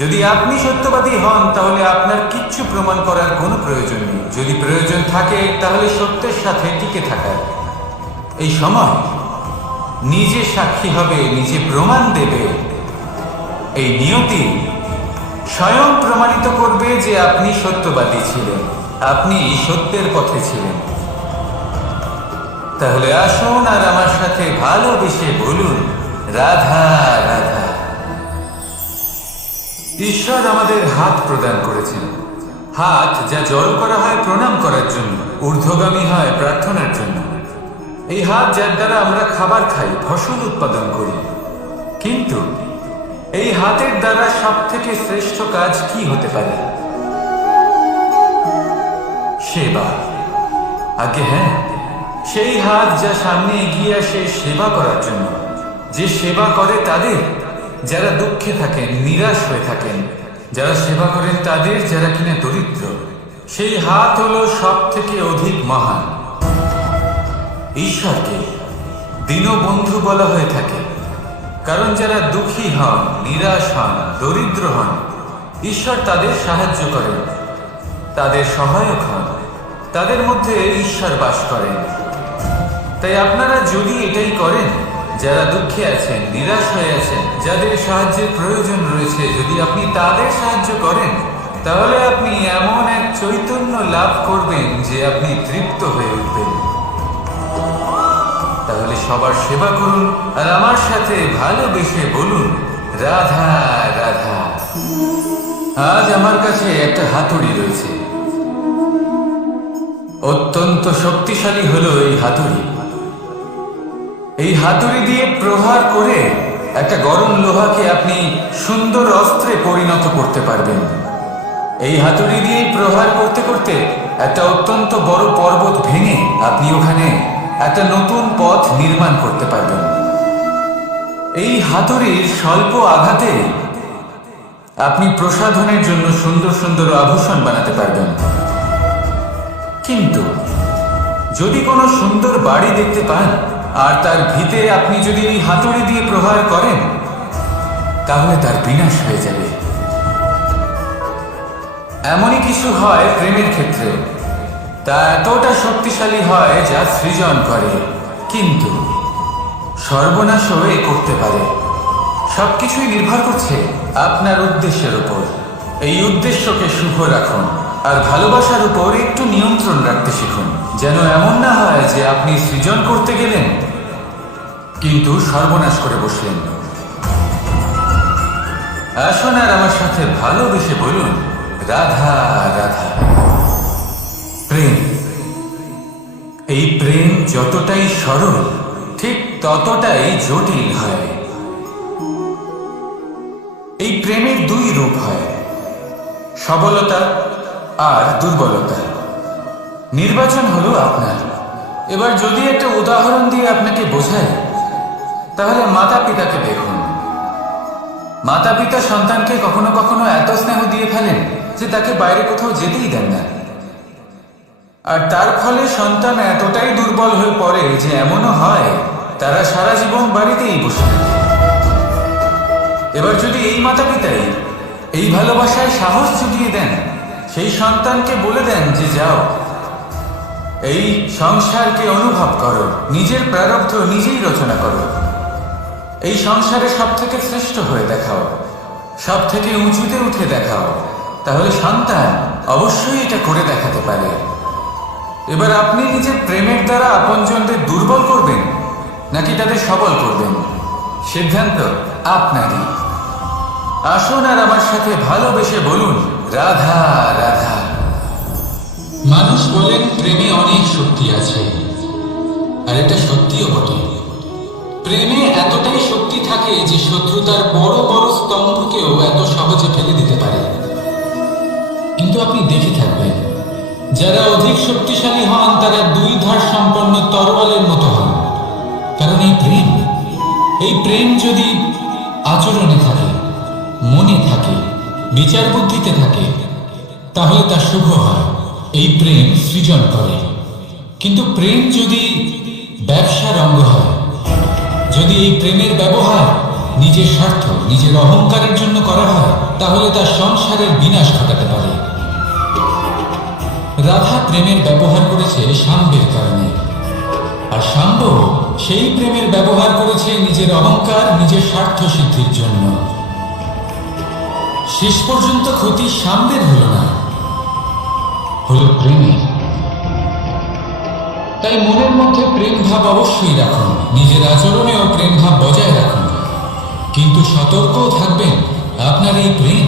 যদি আপনি সত্যবাদী হন তাহলে আপনার কিচ্ছু প্রমাণ করার কোনো প্রয়োজন নেই। যদি প্রয়োজন থাকে তাহলে সত্যের সাথে টিকে থাকার। এই সময় নিজে সাক্ষী হবে, নিজে প্রমাণ দেবে। এই নিয়তি স্বয়ং প্রমাণিত করবে যে আপনি সত্যবাদী ছিলেন, আপনি সত্যের পথে ছিলেন। তাহলে আসুন আর আমার সাথে ভালোবেসে বলুন, রাধা রাধা। ঈশ্বর আমাদের হাত প্রদান করেছেন। হাত যা জড়ো করা হয় প্রণাম করার জন্য, ঊর্ধ্বগামী হয় প্রার্থনার জন্য। এই হাত যার দ্বারা আমরা খাবার খাই, ফসল উৎপাদন করি। কিন্তু এই হাতের দ্বারা সব থেকে শ্রেষ্ঠ কাজ কি হতে পারে? সেবা। আগে হ্যাঁ, সেই হাত যা সামনে এগিয়ে আসে সেবা করার জন্য, যে সেবা করে তাদের যারা দুঃখে থাকেন, নিরাশ হয়ে থাকেন, যারা সেবা করেন তাদের যারা কিনা দরিদ্র। সেই হাত হলো সব থেকে অধিক মহান। ঈশ্বরকে দীনবন্ধু বলা হয়ে থাকে, কারণ যারা দুঃখী হন, নিরাশ হন, দরিদ্র হন, ঈশ্বর তাদের সাহায্য করেন, তাদের সহায়ক হন, তাদের মধ্যে ঈশ্বর বাস করেন। তাই আপনারা যদি এটাই করেন, যারা দুঃখে আছেন, নিরাশ হয়ে আছেন, যাদের সাহায্যের প্রয়োজন রয়েছে, যদি আপনি তাদের সাহায্য করেন তাহলে আপনি এমন এক চৈতন্য লাভ করবেন যে আপনি তৃপ্ত হয়ে উঠবেন। তাহলে সবার সেবা করুন আর আমার সাথে ভালোবেসে বলুন, রাধা রাধা। আজ আমার কাছে একটা হাতুড়ি রয়েছে। অত্যন্ত শক্তিশালী হলো এই হাতুড়ি। এই হাতুড়ি দিয়ে প্রহার করে একটা গরম লোহাকে আপনি সুন্দর অস্ত্রে পরিণত করতে পারবেন। এই হাতুড়ি দিয়ে প্রহার করতে করতে একটা অত্যন্ত বড় পর্বত ভেঙে আপনি ওখানে একটা নতুন পথ নির্মাণ করতে পারবেন। এই হাতুড়ির স্বল্প আঘাতে আপনি প্রসাধনের জন্য সুন্দর সুন্দর আভূষণ বানাতে পারবেন। কিন্তু যদি কোনো সুন্দর বাড়ি দেখতে পান আর তার ভিতে আপনি যদি এই হাতুড়ি দিয়ে প্রহার করেন তাহলে তার বিনাশ হয়ে যাবে। এমনই কিছু হয় প্রেমের ক্ষেত্রে, তা এতটা শক্তিশালী হয় যা সৃজন করে, কিন্তু সর্বনাশও করতে পারে। সবকিছুই নির্ভর করছে আপনার উদ্দেশ্যের উপর। এই উদ্দেশ্যকে শুভ রাখুন আর ভালোবাসার উপর একটু নিয়ন্ত্রণ রাখতে শিখুন, যেন এমন না হয় যে আপনি সৃজন করতে গেলেন কিন্তু সর্বনাশ করে বসলেন। আসুন আর আমার সাথে ভালোবেসে বলুন, রাধা রাধা। প্রেম, এই প্রেম যতটাই সরল ঠিক ততটাই জটিল হয়। এই প্রেমের দুই রূপ হয়, সবলতা আর দুর্বলতা। নির্বাচন হলো আপনার। এবার যদি একটা উদাহরণ দিয়ে আপনাকে বোঝায়, তাহলে মাতা পিতাকে দেখুন। মাতা পিতা সন্তানকে কখনো কখনো এত স্নেহ দিয়ে ফেলেন যে তাকে বাইরে কোথাও যেতেই দেন না, আর তার ফলে সন্তান এতটাই দুর্বল হয়ে পড়ে যে এমনও হয় তারা সারা জীবন বাড়িতেই বসে থাকে। এবার যদি এই মাতা পিতাই এই ভালোবাসায় সাহস জুগিয়ে দেন, সেই সন্তানকে বলে দেন যে যাও, এই সংসারকে অনুভব করো, নিজের প্রারব্ধ নিজেই রচনা করো, এই সংসারে সব থেকে শ্রেষ্ঠ হয়ে দেখাও, সব থেকে উঁচুতে উঠে দেখাও, তাহলে সন্তান অবশ্যই এটা করে দেখাতে পারে। এবার আপনি নিজের প্রেমের দ্বারা আপনজনদের দুর্বল করবেন নাকি তাদের সবল করবেন, সিদ্ধান্ত আপনারই। আসুন আর আমার সাথে ভালোবেসে বলুন, রাধা রাধা। মানুষ বলেন প্রেমে অনেক শক্তি আছে, আর এটা সত্যিও বটে। প্রেমে এতটাই শক্তি থাকে যে শত্রুতার বড় বড় স্তম্ভকেও এত সহজে ফেলে দিতে পারে। কিন্তু আপনি দেখে থাকবেন, যারা অধিক শক্তিশালী হন তারা দুই ধার সম্পন্ন তরোয়ালের মতো হন। কারণ এই প্রেম যদি আচরণে থাকে, মনে থাকে, বিচার বুদ্ধিতে থাকে, তাহলে তা শুভ হয়। এই প্রেম সৃজন করে। কিন্তু প্রেম যদি ব্যবসার অঙ্গ হয়, যদি এই প্রেমের ব্যবহার নিজের স্বার্থ, নিজের অহংকারের জন্য করা হয়, তাহলে তা সংসারের বিনাশ ঘটাতে পারে। রাধা প্রেমের ব্যবহার করেছে সাম্যের কারণে, আর সাম্য সেই প্রেমের ব্যবহার করেছে নিজের অহংকার, নিজের স্বার্থ সিদ্ধির জন্য। শেষ পর্যন্ত ক্ষতি সাম্যের হলো না, হলো প্রেমের। তাই মনের মধ্যে প্রেম ভাব অবশ্যই রাখুন, নিজের আচরণেও প্রেম ভাব বজায় রাখুন, কিন্তু সতর্কও থাকবেন আপনার এই প্রেম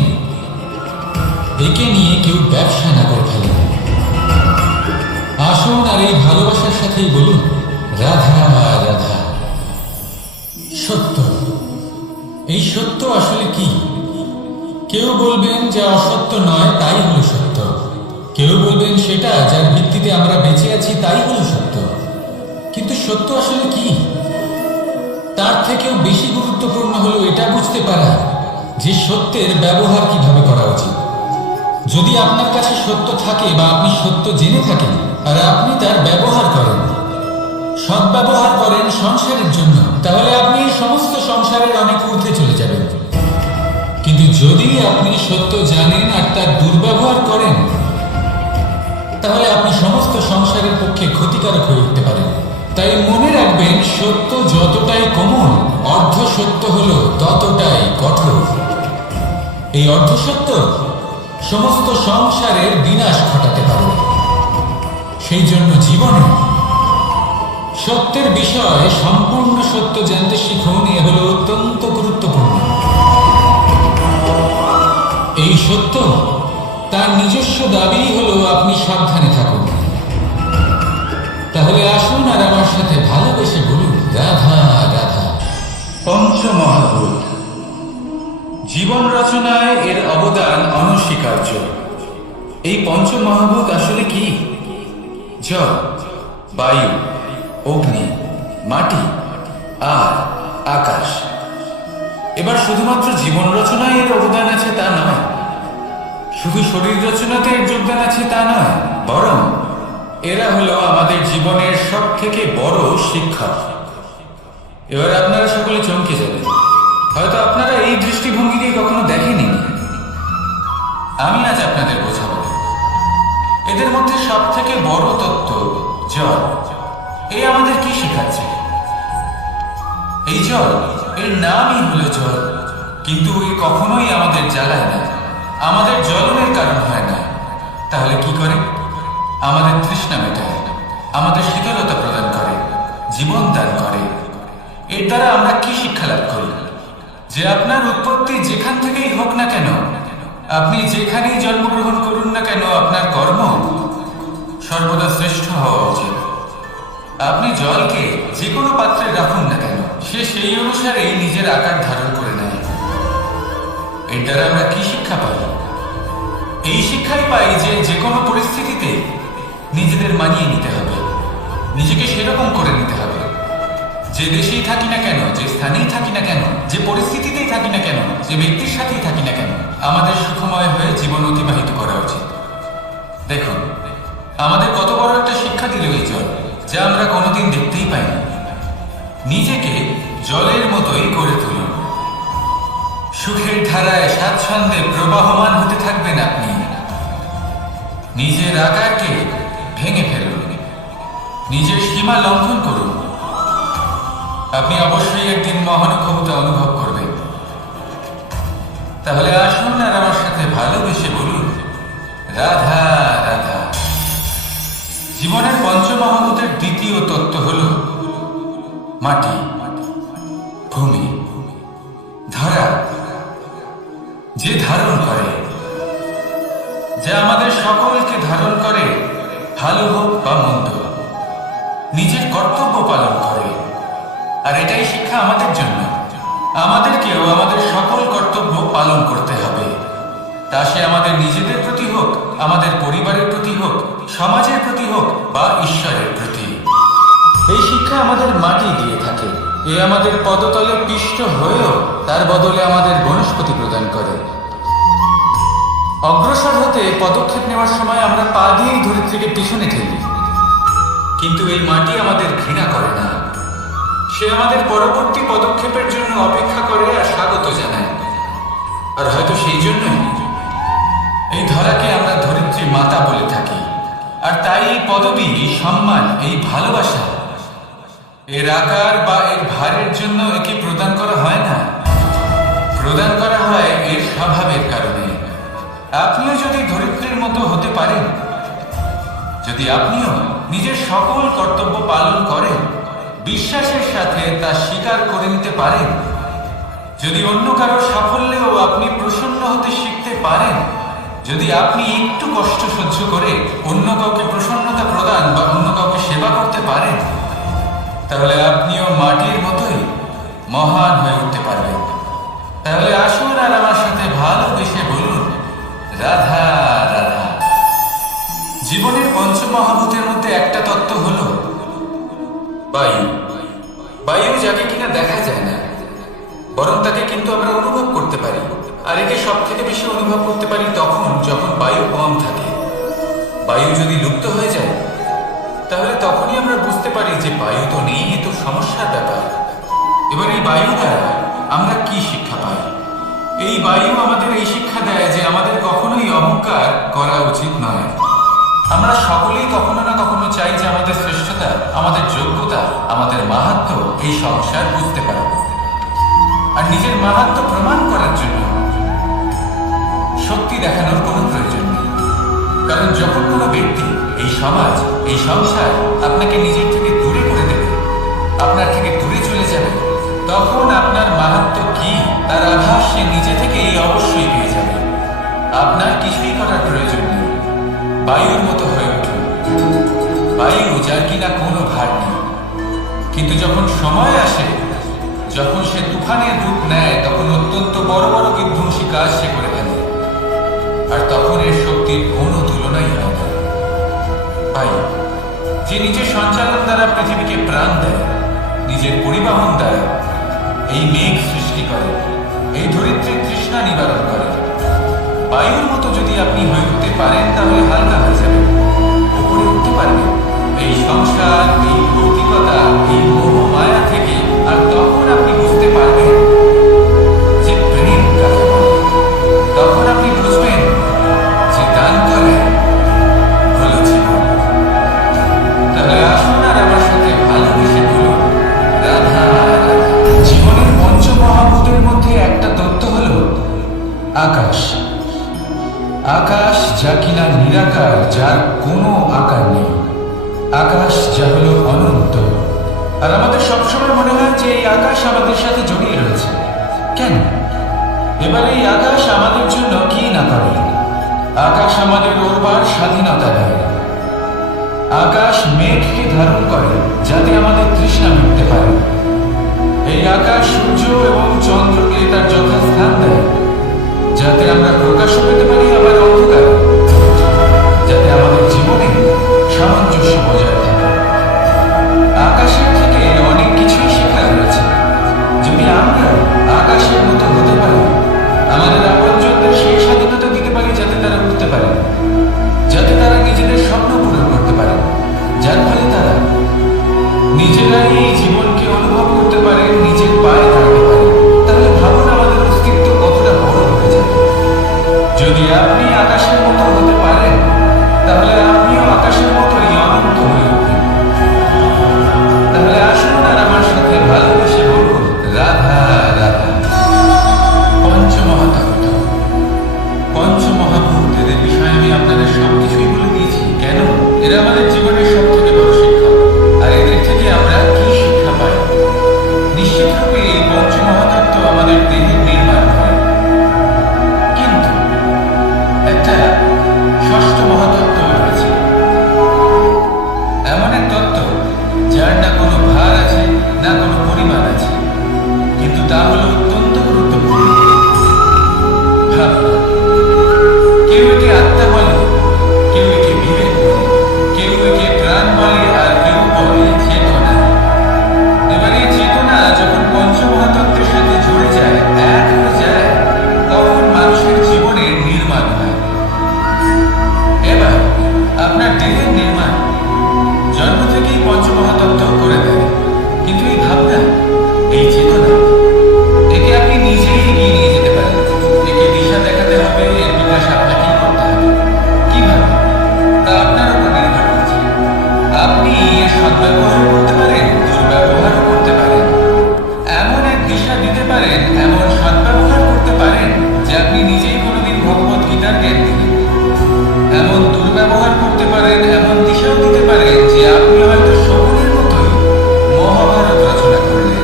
একে নিয়ে কেউ ব্যবসা না করে ফেলেন। আসুন আর এই ভালোবাসার সাথেই বলুন, রাধা রাধা। সত্য, এই সত্য আসলে কি? কেউ বলবেন যে অসত্য নয়, তাই হলো সত্য। কেউ বলবেন সেটা যার ভিত্তিতে আমরা বেঁচে আছি তাই হলো সত্য। কিন্তু সত্য আসলে কি? তার থেকেও বেশি গুরুত্বপূর্ণ হলো এটা বুঝতে পারা যে সত্যের ব্যবহার কিভাবে করা উচিত। যদি আপনার কাছে সত্য থাকে বা আপনি সত্য জেনে থাকেন আর আপনি তার ব্যবহার করেন, সদ্ব্যবহার করেন সংসারের জন্য, তাহলে আপনি এই সমস্ত সংসারের অনেক ঊর্ধ্বে চলে যাবেন। কিন্তু যদি আপনি সত্য জানেন আর তার দুর্ব্যবহার করেন, তাহলে আপনি সমস্ত সংসারের পক্ষে ক্ষতিকারক হয়ে উঠতে পারেন। তাই মনে রাখবেন, সত্য যতটাই কোমল, অর্ধ সত্য হলো ততটাই কঠোর। এই অর্ধ সত্য সমস্ত সংসারের বিনাশ ঘটাতে পারে। সেই জন্য জীবনে সত্যের বিষয়ে সম্পূর্ণ সত্য জানতে শিখুন, এ হলো অত্যন্ত গুরুত্বপূর্ণ। এই সত্য তার নিজস্ব দাবি হলো আপনি সাবধানে থাকুন। তাহলে আসুন আর আমার সাথে ভালোবেসে বলুন, রাধা রাধা। পঞ্চমহাভূত, জীবন রচনায় এর অবদান অনস্বীকার্য। এই পঞ্চমহাভূত আসলে কি? জল, বায়ু, অগ্নি, মাটি আর আকাশ। এবার শুধুমাত্র জীবন রচনায় এর অবদান আছে তা নয়, শুধু শরীর রচনাতে এর যোগদান আছে তা নয়, বরং এরা হলো আমাদের জীবনের সব থেকে বড় শিক্ষক। এবার আপনারা সকলে চমকে যাবেন, হয়তো আপনারা এই দৃষ্টিভঙ্গি দিয়ে কখনো দেখেনি। আমি আজ আপনাদের বোঝাবো এদের মধ্যে সব থেকে বড় তত্ত্ব জল। এই আমাদের কি শেখাচ্ছে? এই জল, এর নামই হলো জল, কিন্তু এ কখনোই আমাদের জ্বালায় না, আমাদের জ্বলনের কারণ হয় না। তাহলে কি করে? আমাদের তৃষ্ণা মেটায়। যে আপনার উৎপত্তি যেখান থেকেই হোক না কেন, আপনি যেখানেই জন্মগ্রহণ করুন না কেন, আপনার কর্ম সর্বদা শ্রেষ্ঠ হওয়া উচিত। আপনি জলকে যে কোনো পাত্রে রাখুন না কেন, সে সেই অনুসারেই নিজের আকার ধারণ করে নেয়। এর দ্বারা আমরা কি শিক্ষা পাই? এই শিক্ষাই পাই যে যে কোনো পরিস্থিতিতে নিজেদের মানিয়ে নিতে হবে, নিজেকে সেরকম করে নিতে হবে। যে দেশেই থাকি না কেন, যে স্থানেই থাকি না কেন, যে পরিস্থিতিতেই থাকি না কেন, যে ব্যক্তির সাথেই থাকি না কেন, আমাদের সুখময় হয়ে জীবন অতিবাহিত করা উচিত। দেখুন, আমাদের কত বড় একটা শিক্ষা দিল এই জল, যা আমরা কোনোদিন দেখতেই পাইনি। নিজেকে জলের মতোই করে তুলুন। সুখের ধারায় স্বাচ্ছন্দ্যে প্রবাহমান হতে থাকবেন আপনি। নিজের আকারকে ভেঙে ফেলুন, নিজের সীমা লঙ্ঘন করুন। আপনি অবশ্যই একদিন মহানুভবতা অনুভব করবেন। তাহলে আসুন আর আমার সাথে ভালোবেসে বলুন, রাধা রাধা। জীবনের পঞ্চমহাভূতের দ্বিতীয় তত্ত্ব হল মাটি, ভূমি, ধরা, যে ধারণ করে, যা আমাদের সকলকে ধারণ করে, ভালো হোক বা মন্দ, নিজের কর্তব্য পালন করে। আর এটাই শিক্ষা আমাদের জন্য। আমাদেরকেও আমাদের সকল কর্তব্য পালন করতে হবে, তা সে আমাদের নিজেদের প্রতি হোক, আমাদের পরিবারের প্রতি হোক, সমাজের প্রতি হোক বা ঈশ্বরের প্রতি। এই শিক্ষা আমাদের মাটি দিয়ে থাকে। এ আমাদের পদতলে পিষ্ট হয়েও তার বদলে আমাদের বনস্পতি প্রদান করে। অগ্রসর হতে পদক্ষেপ নেওয়ার সময় আমরা পা দিয়েই ধরিত্রীকে পিছনে ঠেলি, কিন্তু এই মাটি আমাদের ঘৃণা করে না। সে আমাদের পরবর্তী পদক্ষেপের জন্য অপেক্ষা করে আর স্বাগত জানায়। আর হয়তো সেই জন্যই এই ধরাকে আমরা ধরিত্রী মাতা বলে থাকি। আর তাই এই পদবী, এই সম্মান, এই ভালোবাসা, এর আকার বা এর ভারের জন্য একে প্রদান করা হয় না, প্রদান করা হয় এর স্বভাবের কারণে। আপনিও যদি ধরিত্রীর মতো হতে পারেন, যদি আপনিও নিজের সকল কর্তব্য পালন করেন, বিশ্বাসের সাথে তা স্বীকার করে নিতে পারেন, যদি অন্য কারোর সাফল্যেও আপনি প্রসন্ন হতে শিখতে পারেন, যদি আপনি একটু কষ্ট সহ্য করে অন্য কাউকে প্রসন্নতা প্রদান বা অন্য কাউকে সেবা করতে পারেন, তাহলে আপনিও মাটির মতোই মহান হয়ে উঠতে পারবেন। তাহলে আসুন আর আমার সাথে ভালোবেসে বলুন, রাধা রাধা। জীবনের পঞ্চমহাভূতের মধ্যে একটা তত্ত্ব হল বায়ু। বায়ু যাকে কিনা দেখা যায় না, বরং তাকে কিন্তু আমরা অনুভব করতে পারি। আর একে সব থেকে বেশি অনুভব করতে পারি তখন যখন বায়ু কম থাকে। বায়ু যদি লুপ্ত হয়ে যায়, তাহলে তখনই আমরা বুঝতে পারি যে বায়ু তো নেই, এ তো সমস্যার ব্যাপার। এবার এই বায়ু দ্বারা আমরা কি শিক্ষা পাই? এই বায়ু আমাদের এই শিক্ষা দেয় যে আমাদের কখনোই অহংকার করা উচিত নয়। আমরা সকলেই কখনো না কখনো চাই যে আমাদের শ্রেষ্ঠতা, আমাদের যোগ্যতা, আমাদের মাহাত্ম্য এই সংসার বুঝতে পারব। আর নিজের মাহাত্ম্য প্রমাণ করার জন্য শক্তি দেখানোর কোনো প্রয়োজন নেই। কারণ যখন কোনো ব্যক্তি, এই সমাজ, এই সংসার আপনাকে নিজের থেকে দূরে করে দেবে, আপনার থেকে দূরে চলে যাবে, তখন আপনার মাহাত্ম্য কি তার আভাস সে নিজে থেকেই অবশ্যই পেয়ে যাবে। আপনার কিছুই করার প্রয়োজন নেই। বায়ুর মতো হয়ে উঠুন। বায়ু যার কিনা কোনো ভার নেই, কিন্তু যখন সময় আসে, যখন সে তুফানের রূপ নেয়, তখন অত্যন্ত বড় বড় বিধ্বংসী কাজ সে করে ফেলে। আর তখন এর শক্তির কোনো তুলনাই হয় না। বায়ু যে নিজের সঞ্চালন দ্বারা পৃথিবীকে প্রাণ দেয়, নিজের পরিবহন দ্বারা এই মেঘ সৃষ্টি করে, এই ধরিত্রীর তৃষ্ণা নিবারণ করে। বায়ুর মতো যদি আপনি হয়ে উঠতে পারেন, তাহলে হালকা হয়ে যাবেন, উপরে উঠতে পারবেন এই সংসার, এই ভৌতিকতা, এই মোহ মায়া থেকে। আর তখন আপনি বুঝতে পারবেন যে প্রেম কাকে বলে। তখন আপনি বুঝবেন যে দান করে হলো জীবন। তাহলে আসুন আর আমার সাথে ভালোবেসে বলুন, রাধা রাধা। জীবনের পঞ্চমহাভূতের মধ্যে একটা তত্ত্ব হলো আকাশ। আকাশ যা কিনা নিরাকার, যার কোনো আকার নেই। আকাশ যা হলো অনন্ত। আর আমাদের সবসময় মনে হয় যে এই আকাশ আমাদের সাথে জড়িয়ে রয়েছে, কেন? এবার এই আকাশ আমাদের জন্য কি না করে। আকাশ আমাদের উড়বার স্বাধীনতা দেয়। আকাশ মেঘকে ধারণ করে যাতে আমাদের তৃষ্ণা মিটতে পারে। এই আকাশ সূর্য এবং চন্দ্রকে তার যথাস্থান দেয় যাতে আমরা প্রকাশ পেতে পারি আবার অন্ধকার, যাতে আমাদের জীবনে সামঞ্জস্য বজায় থাকে। আকাশের থেকে অনেক কিছুই শেখার রয়েছে। যদি আমরা আকাশের মতো হতে পারি, আমাদের আপনজনদের সেই স্বাধীনতা দিতে পারি যাতে তারা উঠতে পারে, যাতে তারা নিজেদের স্বপ্ন পূরণ করতে পারে, যার ফলে তারা নিজেরাই এই জীবনকে অনুভব করতে পারে, নিজের পায়ে দাঁড়াতে পারে, তাহলে ভাবুন আমাদের অস্তিত্ব কতটা বড় হয়ে যাবে। যদি আপনি আকাশের মতো হতে পারেন, তাহলে আপনিও আকাশের মতোই অনন্ত হয়ে উঠবেন। তাহলে আসুন আর আমার সাথে ভালোবেসে বলুন, রাধা রাধা। পঞ্চমহাতত্ত্ব, পঞ্চমহাভূত, এদের বিষয়ে আমি আপনাদের সবকিছুই বলে দিয়েছি। কেন? এরা আমাদের জীবনের সব থেকে বড় শিক্ষা। আর এদের থেকে আমরা কি শিক্ষা পাই? নিশ্চিতরূপে এই পঞ্চমহাতত্ত্ব আমাদের দেহের নির্মাণ করে, কিন্তু একটা ষষ্ঠ মহাতত্ত্ব রয়েছে। এমন এক তত্ত্ব যার না কোনো ভার আছে, না কোনো পরিমাণ আছে, কিন্তু তা হলো অত্যন্ত গুরুত্বপূর্ণ। ভাবনা। কেউ একে আত্মা বলে, কেউ একে বিবেক বলে, কেউ একে প্রাণ বলে, আর কেউ বলে চেতনা। এবার এই চেতনা যখন পঞ্চমহাতত্ত্বের সাথে জুড়ে যায়, এক হয়ে যায়, তখন মানুষের জীবনের নির্মাণ হয়। এবার আপনার দেহের নির্মাণ জন্ম থেকেই পঞ্চমহাতত্ত্ব করে দেয়, কিন্তু এই ভাবনা, এই চেতনা, একে আপনি নিজেই এগিয়ে নিয়ে যেতে পারেন। একে দিশা দেখাতে হবে, এর বিকাশ আপনাকেই করতে হবে। কিভাবে? তা আপনার উপর নির্ভর করছে। আপনি এর সদ্ব্যবহার করতে পারেন, দুর্ব্যবহারও করতে পারেন। এমন এক দিশা দিতে পারেন, এমন সদ্ব্যবহার করতে পারেন যে আপনি নিজেই কোনোদিন ভগবত গীতার জ্ঞান দিলেন। এমন দুর্ব্যবহার করতে পারেন, এমন দিশাও দিতে পারেন যে আপনি হয়তো শকুনের মতোই মহাভারত রচনা করলেন।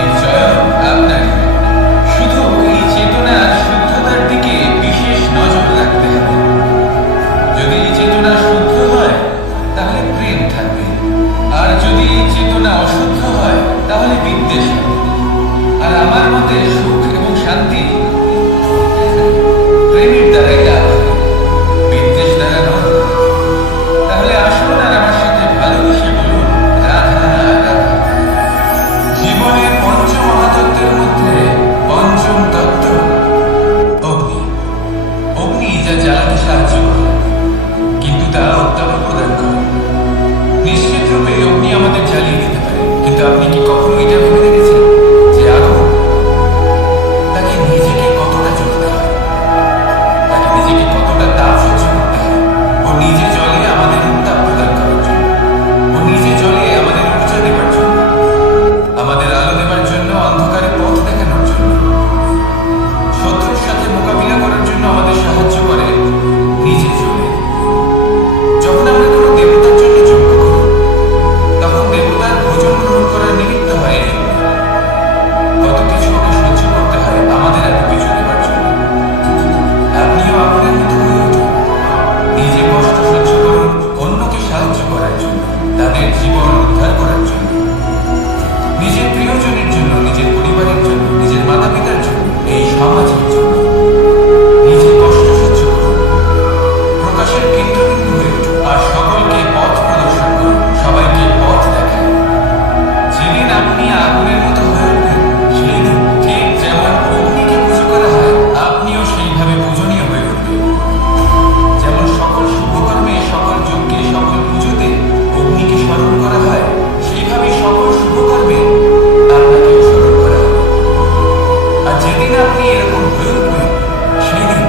এই চয়ন আপনার। শুধু এই চেতনার শুদ্ধতার দিকে বিশেষ নজর রাখতে হবে। যদি এই চেতনা শুদ্ধ হয়, তাহলে প্রেম থাকবে, আর যদি এই চেতনা অশুদ্ধ হয়, তাহলে বিদ্বেষ হবে। আর আমার মতে সুখ এবং শান্তি প্রেমের দ্বারাই লাভ হয়, বিদ্বেষ দ্বারা নয়। তাহলে আসুন আর আমার সাথে ভালোবেসে বলুন, রাধা রাধা। জীবনের পঞ্চমহাতত্ত্বের মধ্যে পঞ্চম তত্ত্ব অগ্নি। অগ্নি যা জ্বালাতে সাহায্য করে, কিন্তু তা উত্তাপ প্রদান করে। নিশ্চিত রূপে অগ্নি আমাদের জ্বালিয়ে দিতে পারে, কিন্তু আপনি কি কখনো এটা ভেবে দেখেছেন যে আগুন, তাকে নিজেকে কতটা জ্বলতে হয়, তাকে নিজেকে কতটা তাপ সহ্য করতে হয়। ও নিজে জ্বলে আমাদের উত্তাপ প্রদান করার জন্য, ও নিজে জ্বলে আমাদের ঊর্জা দেবার জন্য, আমাদের আলো দেবার জন্য, অন্ধকারে পথ দেখানোর জন্য, শত্রুর সাথে মোকাবিলা করার জন্য আমাদের সাহায্য করে, নিজে জ্বলে। যখন আমরা কোনো দেবতার জন্য যজ্ঞ করি, তখন দেবতার ভোজন গ্রহণ করার নিমিত্ত হয় এই অগ্নি। কত কিছু ওকে সহ্য করতে হয় আমাদের এত কিছু দেবার জন্য। আপনিও আপনার মতো হয়ে উঠুন, নিজে কষ্ট সহ্য করুন অন্যকে সাহায্য করার জন্য, তাদের জীবন উদ্ধার করার জন্য, নিজের প্রিয়জনের জন্য, নিজের পরিবারের জন্য, নিজের মাতা পিতার জন্য, এই সমাজের জন্য। নিজে কষ্ট সহ্য করুন, প্রকাশের কেন্দ্রবিন্দু হয়ে উঠুন, আর সকলকে পথ প্রদর্শন করুন, সবাইকে পথ দেখান। যেদিন আপনি আগুনের মতো হয়ে উঠবেন, সেই দিন ঠিক যেমন অগ্নিকে পুজো করা হয়, আপনিও সেইভাবে পূজনীয় হয়ে উঠবেন। যেমন সকল শুভকর্মে, সকল যজ্ঞে, সকল পুজোতে অগ্নিকে স্মরণ করা হয়, সেইভাবে সকল শুভকর্মে আপনাকেও স্মরণ করা হবে। আর যেদিন আপনি এরকম হয়ে উঠবেন, সেই দিন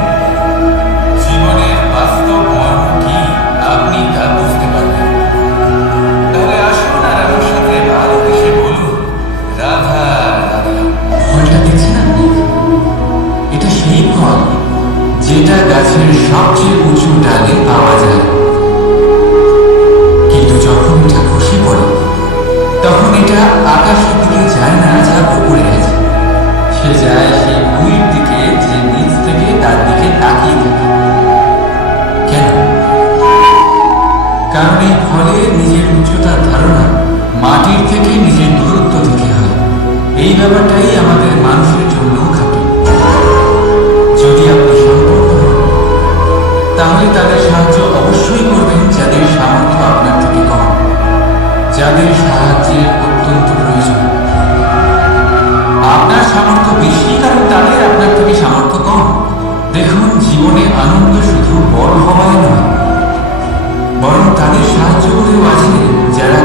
জীবনের বাস্তব মর্ম কি আপনি তা বুঝতে পারবেন। তাহলে আসুন আর আমার সাথে ভালোবেসে বলুন, রাধা রাধা। ফলটা দেখছেন আপনি? এটা সেই ফল যেটা গাছের সবচেয়ে উঁচু ডালে পাওয়া যায়, কিন্তু যখন এটা খসে পড়ে, তখন এটা আকাশের দিকে যায় না, যা উপরে আছে, সে যায় সেই ভূমির দিকে যে নিচ থেকে তার দিকে তাকিয়ে থাকে। কেন? কারণ এই ফলের নিজের উচ্চতার ধারণা মাটির থেকে নিজের দূরত্ব থেকে হয়। এই ব্যাপারটাই আমাদের মানুষের জন্য খাটে। যদি আপনি সম্পন্ন হন, তাহলে তাদের সাহায্য অবশ্যই করবেন যাদের সামর্থ্য আপনার থেকে কম, যাদের সাহায্যের অত্যন্ত প্রয়োজন। আপনার সামর্থ্য বেশি কারণ তাদের আপনার থেকে সামর্থ্য কম। দেখুন, জীবনে আনন্দ শুধু বড় হওয়ায় নয়, বরং তাদের সাহায্য করেও আছে যারা